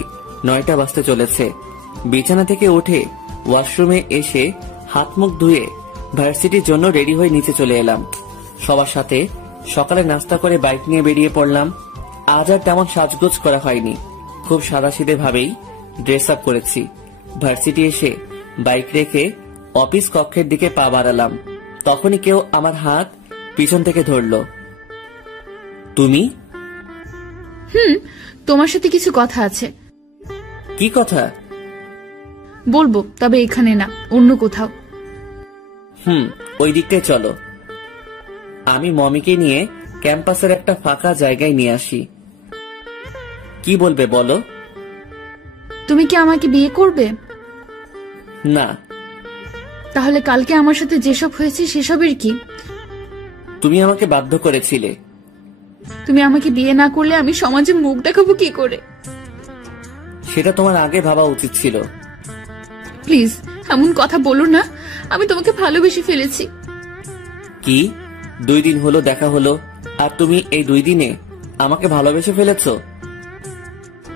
9টা বাজতে চলেছে। বিছানা থেকে উঠে ওয়াশরুমে এসে হাত মুখ ধুয়ে ভার্সিটির জন্য রেডি হয়ে নিচে চলে এলাম। সবার সাথে সকালে নাস্তা করে বাইক নিয়ে বেরিয়ে পড়লাম। আজ আর তেমন সাজগোজ করা হয়নি, খুব সাদাসিধে ভাবেই ড্রেস আপ করেছি। ভার্সিটি এসে বাইক রেখে অফিস কক্ষের দিকে পা বাড়ালাম। তখনই কেউ আমার হাত পিছন থেকে ধরল। তুমি? তোমার সাথে কিছু কথা আছে। কি কথা? বলবো, তবে এখানে না, অন্য কোথাও। ওই দিকটায় চলো। আমি মমিকে নিয়ে ক্যাম্পাসের একটা ফাঁকা জায়গায় নিয়ে আসি। কি বলবে বলো? তুমি কি আমাকে বিয়ে করবে? না। তাহলে কালকে আমার সাথে যেসব হয়েছে সেসবের কি? তুমি আমাকে বাধ্য করেছিলে। তুমি আমাকে বিয়ে না করলে আমি সমাজে মুখ দেখাবো কি করে? সেটা তোমার আগে ভাবা উচিত ছিল। প্লিজ এমন কথা বলো না, আমি তোমাকে ভালোবেসে ফেলেছি। কি 2 দিন হলো দেখা হলো, আর তুমি এই 2 দিনে আমাকে ভালোবেসে ফেলেছো?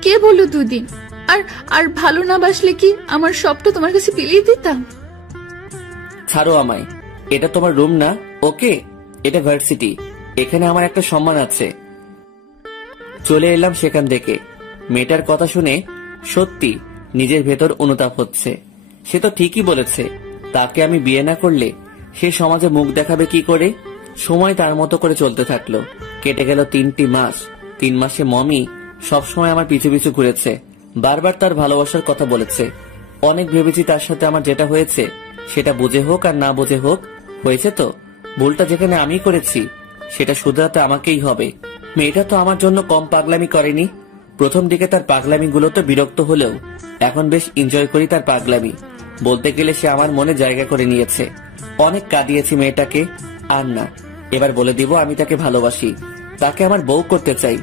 কে বললো 2 দিন? আর আর ভালো না বাসলে কি আমার সবটা তোমার কাছে বিলিয়ে দিতাম? ছাড়ো আমায়। এটা তোমার রুম না, ওকে? এটা ভার্সিটি, এখানে আমার একটা সম্মান আছে। চলে এলাম সেখান থেকে। মেয়েটার কথা শুনে সত্যি নিজের ভেতর অনুতাপ হচ্ছে। সে তো ঠিকই বলেছে, তাকে আমি বিয়ে না করলে সে সমাজে মুখ দেখাবে কি করে। সময় তার মতো করে চলতে থাকলো। কেটে গেল 3টি মাস। 3 মাসে মমি সবসময় আমার পিছু পিছু ঘুরেছে, বারবার তার ভালোবাসার কথা বলেছে। অনেক ভেবেছি তার সাথে আমার যেটা হয়েছে সেটা বুঝে হোক আর না বুঝে হোক হয়েছে, তো ভুলটা যেখানে আমি করেছি সেটা শুধরাতে আমাকেই হবে। মেয়েটা তো আমার জন্য কম পাগলামি করেনি। প্রথম দিকে তার পাগলামি গুলো তো বিরক্ত হলেও এখন বেশ এনজয় করি তার পাগলামি। বলতে গেলে সে আমার মনে জায়গা করে নিয়েছে। অনেক কাঁদিয়েছি মেয়েটাকে, আর না, এবার বলে দিব আমি তাকে ভালোবাসি, তাকে আমার বউ করতে চাই।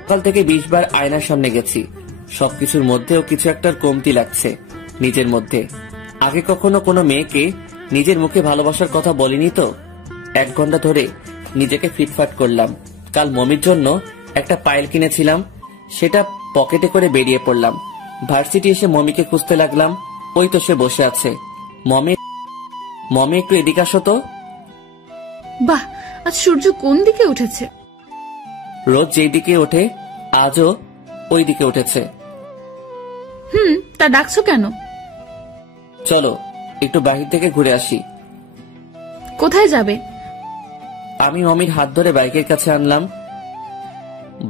সকাল থেকে 20 বার আয়নার সামনে গেছি। সবকিছুর মধ্যেও কিছু একটা কমতি লাগছে নিজের মধ্যে। আগে কখনো কোনো মেয়েকে নিজের মুখে ভালোবাসার কথা বলিনি তো। 1 ঘন্টা ধরে নিজেকে ফিটফাট করলাম। কাল মমির জন্য একটা পায়েল কিনেছিলাম, সেটা পকেটে করে বেরিয়ে পড়লাম। ভার্সিটি এসে মমিকে খুঁজতে লাগলাম। ওই তো সে বসে আছে। মমি একটু এদিকে আসো তো। বাহ, আজ সূর্য কোন দিকে উঠেছে? রোজ যেই দিকে ওঠে আজও ওই দিকে উঠেছে। তা ডাকছো কেন? চলো একটু বাহির থেকে ঘুরে আসি। কোথায় যাবে? আমি মমির হাত ধরে বাইকের কাছে আনলাম।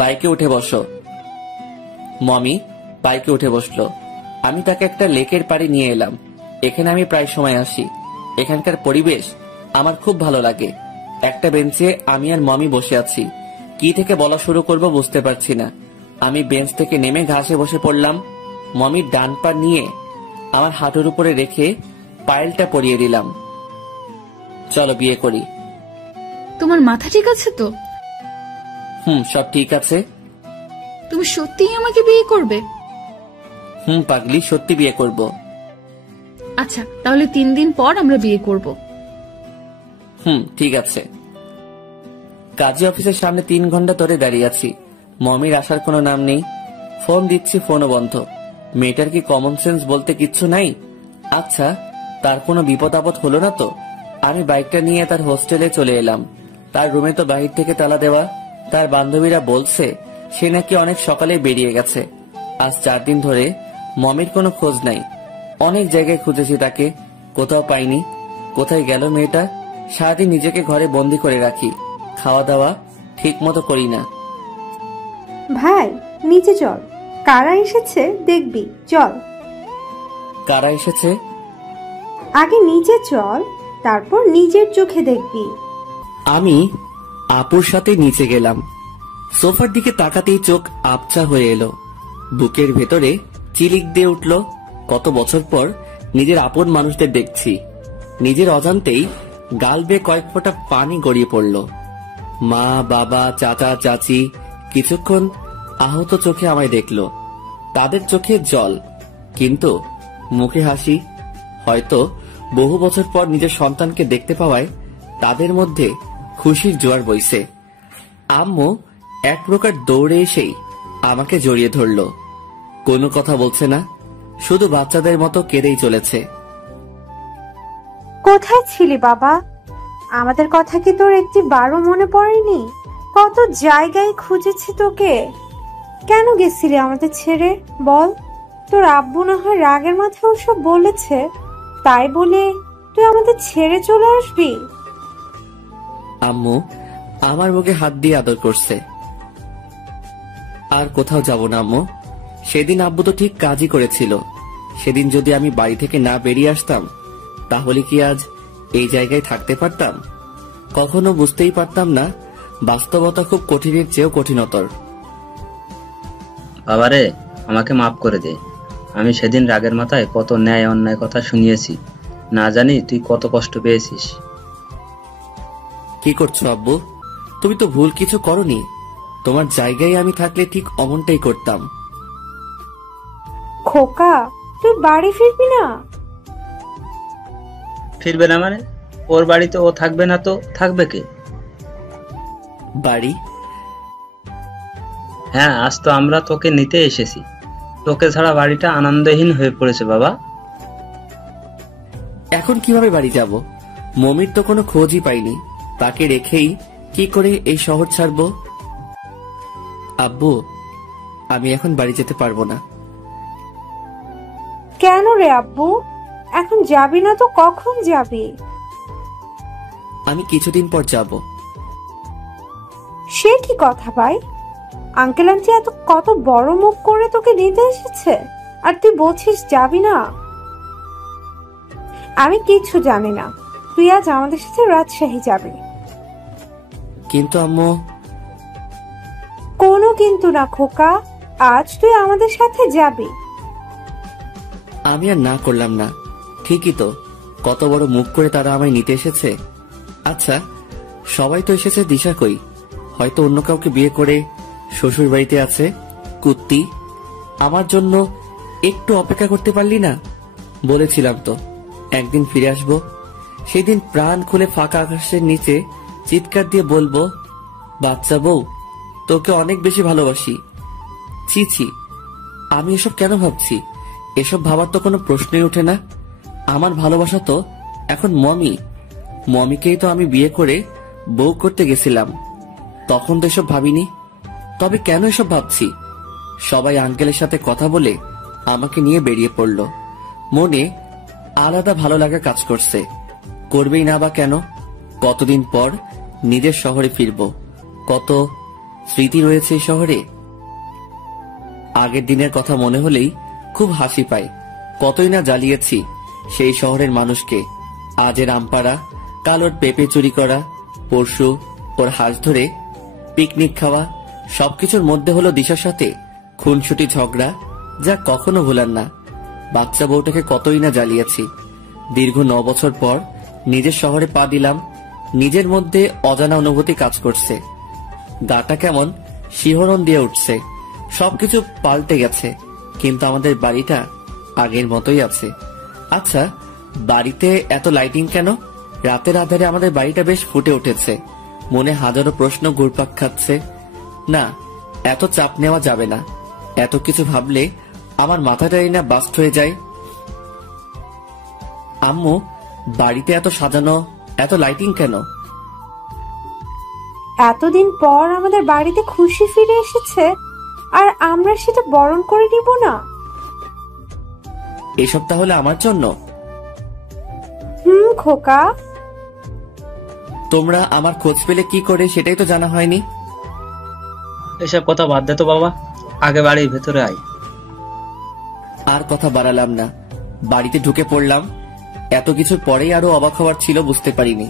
বাইকে উঠে বসো। মমি বাইকে উঠে বসলো। আমি তাকে একটা লেকের পাড়ে নিয়ে এলাম। এখানে আমি প্রায় সময় আসি। এখানকার পরিবেশ আমার খুব ভালো লাগে। একটা বেঞ্চে আমি আর মমি বসে আছি। কি থেকে বলা শুরু করব বুঝতে পারছি না। আমি বেঞ্চ থেকে নেমে ঘাসে বসে পড়লাম। মমির ডান পা নিয়ে আমার হাঁটুর উপরে রেখে পায়েলটা পরিয়ে দিলাম। চলো বিয়ে করি। তোমার মাথা ঠিক আছে তো? সব ঠিক আছে। তুমি সত্যিই আমাকে বিয়ে করবে? পাগলি, সত্যি বিয়ে করব। আচ্ছা, তাহলে 3 দিন পর আমরা বিয়ে করব। ঠিক আছে। কাজী অফিসের সামনে 3 ঘন্টা ধরে দাঁড়িয়ে আছি। মমির আসার কোনো নাম নেই। ফোন দিচ্ছি, ফোনও বন্ধ। মেয়েটার কি কমন সেন্স বলতে কিচ্ছু নাই? আচ্ছা, তার কোনো বিপদ আপদ হলো না তো? আমি বাইকটা নিয়ে তার হোস্টেলে চলে এলাম। তার রুমে তো বাহির থেকে তালা দেওয়া। তার বান্ধবীরা বলছে সে নাকি অনেক সকালে বেরিয়ে গেছে। আজ 4 দিন ধরে মমির কোনো খোঁজ নাই। অনেক জায়গায় খুঁজেছি তাকে, কোথাও পাইনি। কোথায় গেল মেয়েটা? সারাদিন নিজেকে ঘরে বন্দি করে রাখি, খাওয়া দাওয়া ঠিক মতো করি না। ভাই নিচে চল, কারা এসেছে দেখবি, চল। কারা এসেছে? আগে নিচে চল, তারপর নিজের চোখে দেখবি। আমি আপুর সাথে নিচে গেলাম। সোফার দিকে তাকাতেই চোখ আবছা হয়ে এলো। বুকের ভেতরে চিলিক দিয়ে উঠল। কত বছর পর নিজের আপন মানুষদের দেখছি। নিজের অজান্তেই গাল বেয়ে কয়েক ফোঁটা পানি গড়িয়ে পড়ল। মা, বাবা, চাচা, চাচি কিছুক্ষণ আহত চোখে আমায় দেখল। তাদের চোখে জল, কিন্তু মুখে হাসি। হয়তো বহু বছর পর নিজের সন্তানকে দেখতে পাওয়ায় তাদের মধ্যে খুশির জোয়ার বইছে। আম্মু এক প্রকার দৌড়ে এসেই আমাকে জড়িয়ে ধরল। কোনো কথা বলছে না, শুধু বাচ্চাদের মতো কেঁদেই চলেছে। কোথায় ছিলি বাবা? আমাদের কথা কি তোর একটি বারো মনে পড়েনি? কত জায়গায় খুঁজেছি তোকে। কেন গেছিলি আমাদের ছেড়ে বল? তোর আব্বু না হয় রাগের মাথায় ওসব বলেছে, তাই বলে তুই আমাদের ছেড়ে চলে আসবি? আম্মু আমার বুকে হাত দিয়ে আদর করছে। আর কোথাও যাব না আম্মু। সেদিন আব্বু তো ঠিক কাজই করেছিল। সেদিন যদি আমি বাড়ি থেকে না বেরিয়ে আসতাম তাহলে কি আজ এই জায়গায় থাকতে পারতাম? কখনো বুঝতেই পারতাম না বাস্তবতা খুব কঠিনের চেয়েও কঠিনতর। বাবারে, আমাকে মাফ করে দে। আমি সেদিন রাগের মাথায় কত ন্যায় অন্যায় কথা শুনিয়েছি, না জানি তুই কত কষ্ট পেয়েছিস। কি করছো আব্বু? তুমি তো ভুল কিছু করনি। তোমার জায়গায় আমি থাকলে ঠিক অমনটাই করতাম। খোকা, তুই বাড়ি ফিরবি না? ফিরবে না মানে? ওর বাড়িতে ও থাকবে না তো থাকবে কে? বাড়ি? হ্যাঁ, আজ তো আমরা তোকে নিতে এসেছি। তোকে ছাড়া বাড়িটা আনন্দহীন হয়ে পড়েছে বাবা। এখন কিভাবে বাড়ি যাব? মমির তো কোনো খোঁজই পাইনি। তাকে রেখেই কি করে এই শহর ছাড়বো? আব্বু, আমি এখন বাড়ি যেতে পারবো না। কেন রে আব্বু? এখন যাবি না তো কখন যাবি? আমি কিছুদিন পর যাব। সে কি কথা ভাই? আঙ্কেল আন্টি এত কত বড় মুখ করে তোকে নিতে এসেছে, আর তুই বলছিস যাবি না? আমি কিচ্ছু জানি না। তুই আজ আমাদের সাথে রাজশাহী যাবি। কিন্তু আম্মু। কোনো কিন্তু না খোকা, আজ তুই আমাদের সাথে যাবি। আমি আর না করলাম না। ঠিকই তো, কত বড় মুখ করে তারা আমায় নিতে এসেছে। আচ্ছা, সবাই তো এসেছে, দিশা কই? হয়তো অন্য কাউকে বিয়ে করে শ্বশুর বাড়িতে আছে। কুত্তি, আমার জন্য একটু অপেক্ষা করতে পারলি না? বলেছিলাম তো একদিন ফিরে আসবো। সেই দিন প্রাণ খুলে ফাঁকা আকাশের নিচে চিৎকার দিয়ে বলবো, বাচ্চা বউ, তোকে অনেক বেশি ভালোবাসি। ছি ছি, আমি এসব কেন ভাবছি? এসব ভাবার তো কোনো প্রশ্নই ওঠে না। আমার ভালোবাসা তো এখন মমিকেই তো আমি বিয়ে করে বউ করতে গেছিলাম। তখন তো এসব ভাবিনি। তবে কেন এসব ভাবছি? সবাই আঙ্কেলের সাথে কথা বলে আমাকে নিয়ে বেরিয়ে পড়ল। মনে আলাদা ভালো লাগা কাজ করছে। করবেই না বা কেন? কতদিন পর নিজের শহরে ফিরব। কত স্মৃতি রয়েছে এই শহরে। আগের দিনের কথা মনে হলেই খুব হাসি পায়। কতই না জ্বালিয়েছি সেই শহরের মানুষকে। আজের আমপাড়া, কাল ওর পেঁপে চুরি করা, পরশু ওর হাঁস ধরে পিকনিক খাওয়া, সবকিছুর মধ্যে হলো দিশার সাথে খুনসুটি ঝগড়া, যা কখনো ভুলার না। বাচ্চা বউটাকে কতই না জ্বালিয়েছি। দীর্ঘ 9 বছর পর নিজের শহরে পা দিলাম। নিজের মধ্যে অজানা অনুভূতি কাজ করছে। গাটা কেমন শিহরণ দিয়ে উঠছে। সবকিছু পাল্টে গেছে, কিন্তু আমাদের বাড়িটা আগের মতোই আছে। আচ্ছা, বাড়িতে এত লাইটিং কেন? রাতের আধারে আমাদের বাড়িটা বেশ ফুটে উঠেছে। মনে হাজারো প্রশ্ন ঘুরপাক খাচ্ছে। না, এত চাপ নেওয়া যাবে না। এত কিছু ভাবলে আমার মাথাটাই না বাস্ট হয়ে যায়। আম্মু, বাড়িতে এত সাজানো, এত লাইটিং কেন? এতদিন পর আমাদের বাড়িতে খুশি ফিরে এসেছে, আর আমরা সেটা বরণ করে নিব না? এসব তাহলে আমার জন্য? খোকা, তোমরা আমার খোঁজ পেলে কি করে সেটাই তো জানা হয়নি। এসব কথা বাদ দে তো বাবা, আগে বাড়ির ভেতরে আয়। আর কথা বাড়ালাম না, বাড়িতে ঢুকে পড়লাম। এত কিছুর পরেই আরো অবাক হওয়ার ছিল, বুঝতে পারিনি।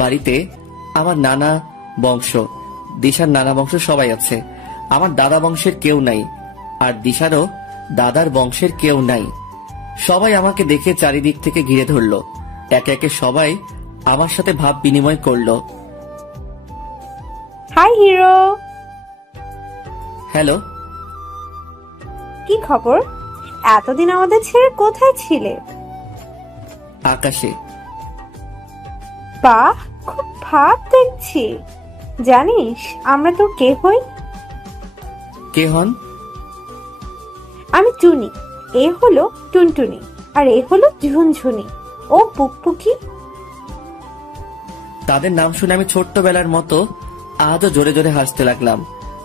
বাড়িতে আমার নানা বংশ, দিশার নানা বংশ সবাই আছে। আমার দাদা বংশের কেউ নাই, আর দিশারও দাদার বংশের কেউ নাই। সবাই আমাকে দেখে চারিদিক থেকে ঘিরে ধরলো। একে একে সবাই আমার সাথে ভাব বিনিময় করলো। Hi hero. হ্যালো। কি খবর? এতদিন আমাদের ছেড়ে কোথায় ছিলে? আকাশে। বাহ, খুব ভাব দেখছি। জানিস আমরা তোর কে হই? কে হন? আমি টুনি, এ হলো টুনটুনি, আর এ হলো ঝুনঝুনি ও পুকপুকি। তাদের নাম শুনে আমি ছোট্টবেলার মতো আজও জোরে জোরে হাসতে লাগলাম।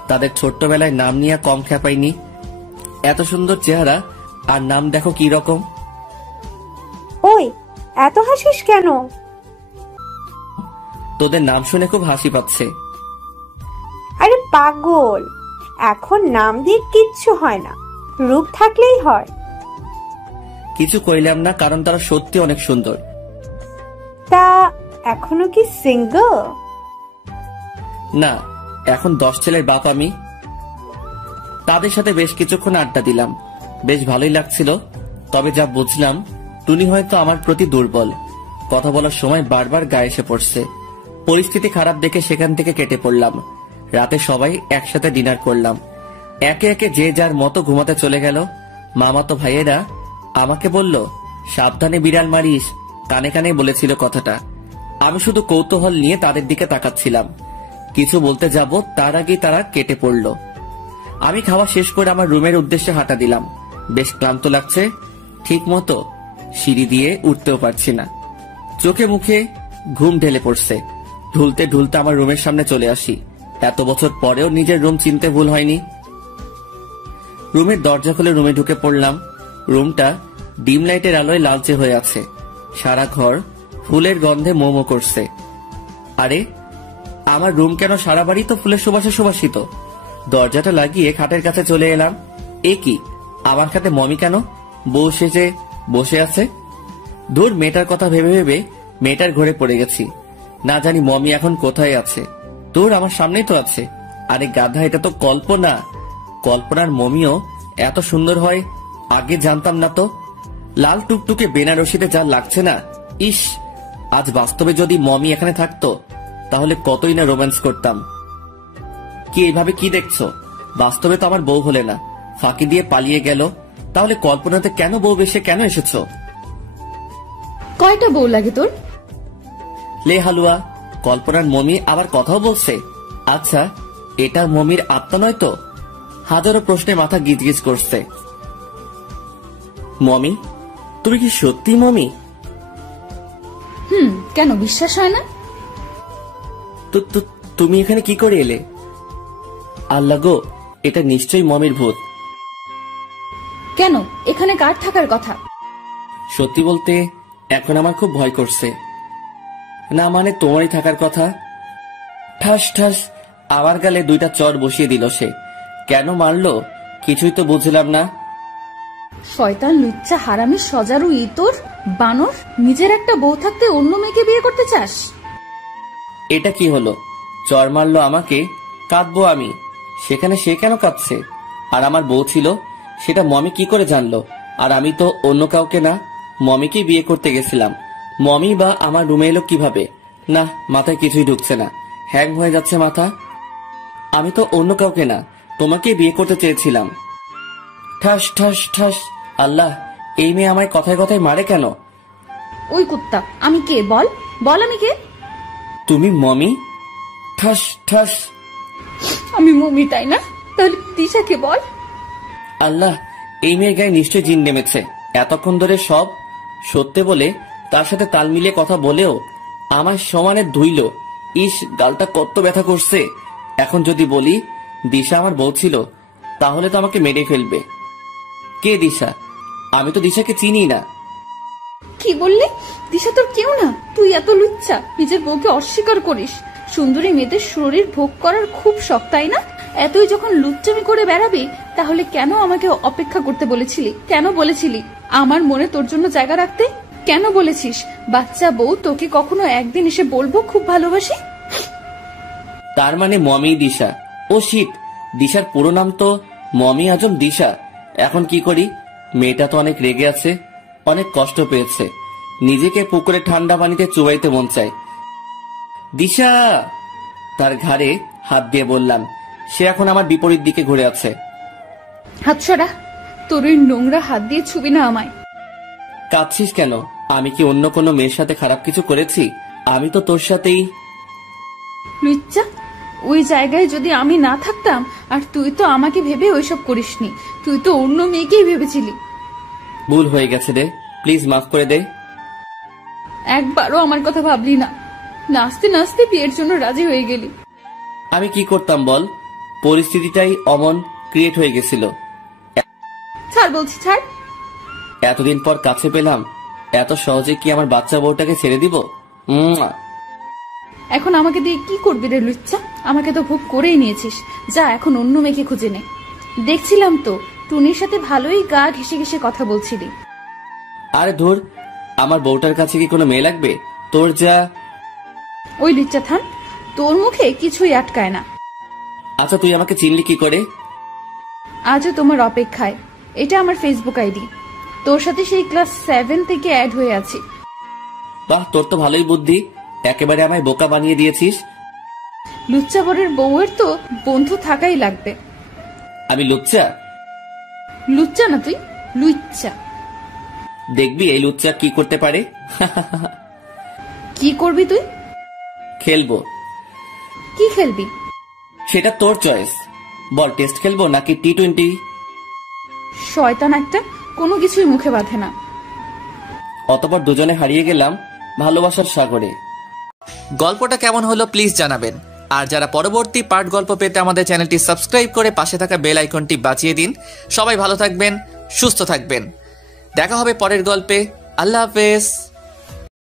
তাদের ছোট্টবেলায় নাম নিয়ে কম খেপাইনি। এত সুন্দর চেহারা, আর নাম দেখো কি রকম। ওই, এত হাসিস কেন? তোদের নাম শুনে খুব হাসি পাচ্ছে। আরে পাগল, এখন নাম দিয়ে কিচ্ছু হয় না, রূপ থাকলেই হয়। কিছু কইলাম না, কারণ তারা সত্যি অনেক সুন্দর। তা এখনো কি সিঙ্গেল? না, এখন 10 ছেলের বাপ আমি। তাদের সাথে বেশ কিছুক্ষণ আড্ডা দিলাম, বেশ ভালোই লাগছিল। তবে যা বুঝলাম, টুনি হয়তো আমার প্রতি দুর্বল। কথা বলার সময় বারবার গায়ে এসে পড়ছে। পরিস্থিতি খারাপ দেখে সেখান থেকে কেটে পড়লাম। রাতে সবাই একসাথে ডিনার করলাম। একে একে যে যার মতো ঘুমাতে চলে গেল। মামাতো ভাইয়েরা আমাকে বলল, সাবধানে বিড়াল মারিস। কানে কানে বলেছিল কথাটা। আমি শুধু কৌতূহল নিয়ে তাদের দিকে তাকাচ্ছিলাম। কিছু বলতে যাব, তার আগেই তারা কেটে পড়ল। আমি খাওয়া শেষ করে আমার রুমের উদ্দেশ্যে হাঁটা দিলাম। বেশ ক্লান্ত লাগছে, ঠিক মতো সিঁড়ি দিয়ে উঠতেও পারছি না। চোখে মুখে ঘুম ঢেলে পড়ছে। ঢুলতে ঢুলতে আমার রুমের সামনে চলে আসি। এত বছর পরেও নিজের রুম চিনতে ভুল হয়নি। রুমের দরজা খুলে রুমে ঢুকে পড়লাম। রুমটা ডিম লাইটের আলোয় লালচে হয়ে আছে। সারা ঘর ফুলের গন্ধে মোমো করছে। আরে, আমার রুম কেন, সারা বাড়ি তো ফুলের সুবাসে সুবাসিত। দরজাটা লাগিয়ে খাটের কাছে চলে এলাম। এ কি, আমার খাটে মমি কেন? বউ সেজে বসে আছে। দূর, মেয়েটার কথা ভেবে ভেবে মেয়েটার ঘরে পড়ে গেছি। না জানি মমি এখন কোথায় আছে। দূর, আমার সামনেই তো আছে। আরে গাধা, এটা তো কল্পনা। কল্পনার মমিও এত সুন্দর হয় আগে জানতাম না তো। লাল টুকটুকে বেনারসিতে যা লাগছে না, ইস, আজ বাস্তবে যদি মমি এখানে থাকতো তাহলে কতই না রোম্যান্স করতাম। কি এইভাবে কি দেখছো? বাস্তবে তো আমার বউ হলে না, ফাঁকি দিয়ে পালিয়ে গেল। তাহলে কল্পনাতে কেন বউ বেশে কেন এসেছো? কয়টা বউ লাগে তোর? লে হালুয়া, কল্পনার মমি আবার কথাও বলছে। আচ্ছা, এটা মমির আত্মা নয় তো? হাজারো প্রশ্নে মাথা গিজগিজ করছে। মমি, তুমি কি সত্যি মমি? কেন বিশ্বাস হয় না? তুমি এখানে কি করে এলে? আল্লাহ গো, এটা নিশ্চয়ই মমির ভূত। কেন, এখানে কার থাকার কথা? সত্যি বলতে এখন আমার খুব ভয় করছে। না মানে তোমারই থাকার কথা। ঠাস ঠাস আমার গালে 2টা চড় বসিয়ে দিল সে। কেন মারলো কিছুই তো বুঝলাম না। শয়তান, লুচ্চা, হারামি, সজারু, ইতর, বানর, নিজের একটা বউ থাকতে অন্য মেয়েকে বিয়ে করতে চাস? এটা কি হলো? চড় মারলো আমাকে, কাঁদবো আমি, সেখানে সে কেন কাঁদছে? আর আমার বউ ছিল, সেটা মমি কি করে জানলো? আর আমি তো অন্য কাউকে না, মমিকে বিয়ে করতে গেছিলাম। মমি বা আমার রুমে এলো কিভাবে? না, মাথায় কিছুই ঢুকছে না, হ্যাং হয়ে যাচ্ছে মাথা। আমি তো অন্য কাউকে না, তোমাকে বিয়ে করতে চেয়েছিলাম। ঠাস ঠাস ঠাস, আল্লাহ, এই মেয়ে আমায় কথায় কথায় মারে কেন? ওই কুত্তা, আমি কে বল? বল আমি কে? তুমি মমি? ঠাস ঠাস। আমি মমি, তাই না? তাহলে দিশাকে বল। আল্লাহ, এই মেয়ের গায়ে নিশ্চয় জিন নেমেছে। এতক্ষণ ধরে সব সত্যি বলে তার সাথে তাল মিলিয়ে কথা বলেও আমার সমানে ধুইল। ইস, গালটা কত ব্যথা করছে। এখন যদি বলি দিশা আমার বউ ছিল, তাহলে তো আমাকে মেরে ফেলবে। কে দিশা? আমি তো দিশাকে চিনি না। কি বললি? দিশা তোর কেউ না? তুই এত লুচ্চা, নিজের বউকে অস্বীকার করিস। সুন্দরী মেয়েদের শরীর ভোগ করার খুব শখ, তাই না? এতই যখন লুচ্চামি করে বেড়াবি, তাহলে কেন আমাকে অপেক্ষা করতে বলেছিলি? কেন বলেছিলি আমার মনে তোর জন্য জায়গা রাখতে? কেন বলেছিস বাচ্চা বউ তোকে কখনো একদিন এসে বলবো খুব ভালোবাসি? তার মানে মমি দিশা? ও শিট, দিশার পুরো নাম তো মমি আজম দিশা। এখন কি করি? মেয়েটা তো অনেক রেগে আছে, অনেক কষ্ট পেয়েছে, নিজেকে পুকুরে ঠান্ডা পানিতে চুবাইতে মন চায়। দিশা! তার ঘাড়ে হাত দিয়ে বললাম। সে এখন আমার বিপরীত দিকে ঘুরে আছে। হাত সরা, তোর ওই নোংরা হাত দিয়ে ছুবি না আমায়। কাঁদছিস কেন? আমি কি অন্য কোনো মেয়ের সাথে খারাপ কিছু করেছি? আমি তো তোর সাথেই। লুচ্চা, ওই জায়গায় যদি আমি না থাকতাম, আর তুই তো আমাকে ভেবে ওইসব করিসনি, তুই তো অন্য মেয়েকেই ভেবেছিলি। ভুল হয়ে গেছে রে, প্লিজ মাফ করে দে। একবারও আমার কথা ভাবলি না, নাচতে নাচতে বিয়ের জন্য রাজি হয়ে গেলি। আমি কি করতাম বল? পরিস্থিতিটাই অমন ক্রিয়েট হয়ে গেছিল। ছাড় বলছি, ছাড়। এতদিন পর কাছে পেলাম, এত সহজে কি আমার বাচ্চা বউটাকে ছেড়ে দিব? এখন আমাকে দিয়ে কি করবি রে লুচ্চা? আমাকে তো ভোগ করেই নিয়েছিস, যা এখন অন্য মেয়েকে খুঁজে নে। দেখছিলাম তো টুনির সাথে ভালোই গা ঘেসে ঘেসে কথা বলছিলি। আরে ধুর, আমার বউটার কাছে কি কোনো মেয়ে লাগবে? তোর যা। ওই লিচ্চা থাম, তোর মুখে কিছুই আটকায় না। আচ্ছা, তুই আমাকে চিনলি কি করে? আজও তোমার অপেক্ষায়। এটা আমার ফেসবুক আইডি। তোর সাথে সেই ক্লাস 7 থেকে অ্যাড হয়ে আছি। বাহ, তোর তো ভালোই বুদ্ধি, একেবারে আমায় বোকা বানিয়ে দিয়েছিস। লুচ্চা বরের বউয়ের তো বন্ধু থাকাই লাগবে। আমি লুচ্চা? লুচ্চা না তুই, লুচ্চা। দেখবি এই লুচ্চা কি করতে পারে। কি করবি তুই? খেলবো। কি খেলবি? সেটা তোর চয়েস। বল, টেস্ট খেলবো নাকি T20? শয়তান একটা, কোনো কিছুই মুখে বাঁধে না। অতঃপর দুজনে হারিয়ে গেলাম ভালোবাসার সাগরে। গল্পটা কেমন হলো প্লিজ জানাবেন। আর যারা পরবর্তী পার্ট গল্প পেতে আমাদের চ্যানেলটি সাবস্ক্রাইব করে পাশে থাকা বেল আইকনটি বাজিয়ে দিন। সবাই ভালো থাকবেন, সুস্থ থাকবেন। দেখা হবে পরের গল্পে। আল্লাহ হাফেজ।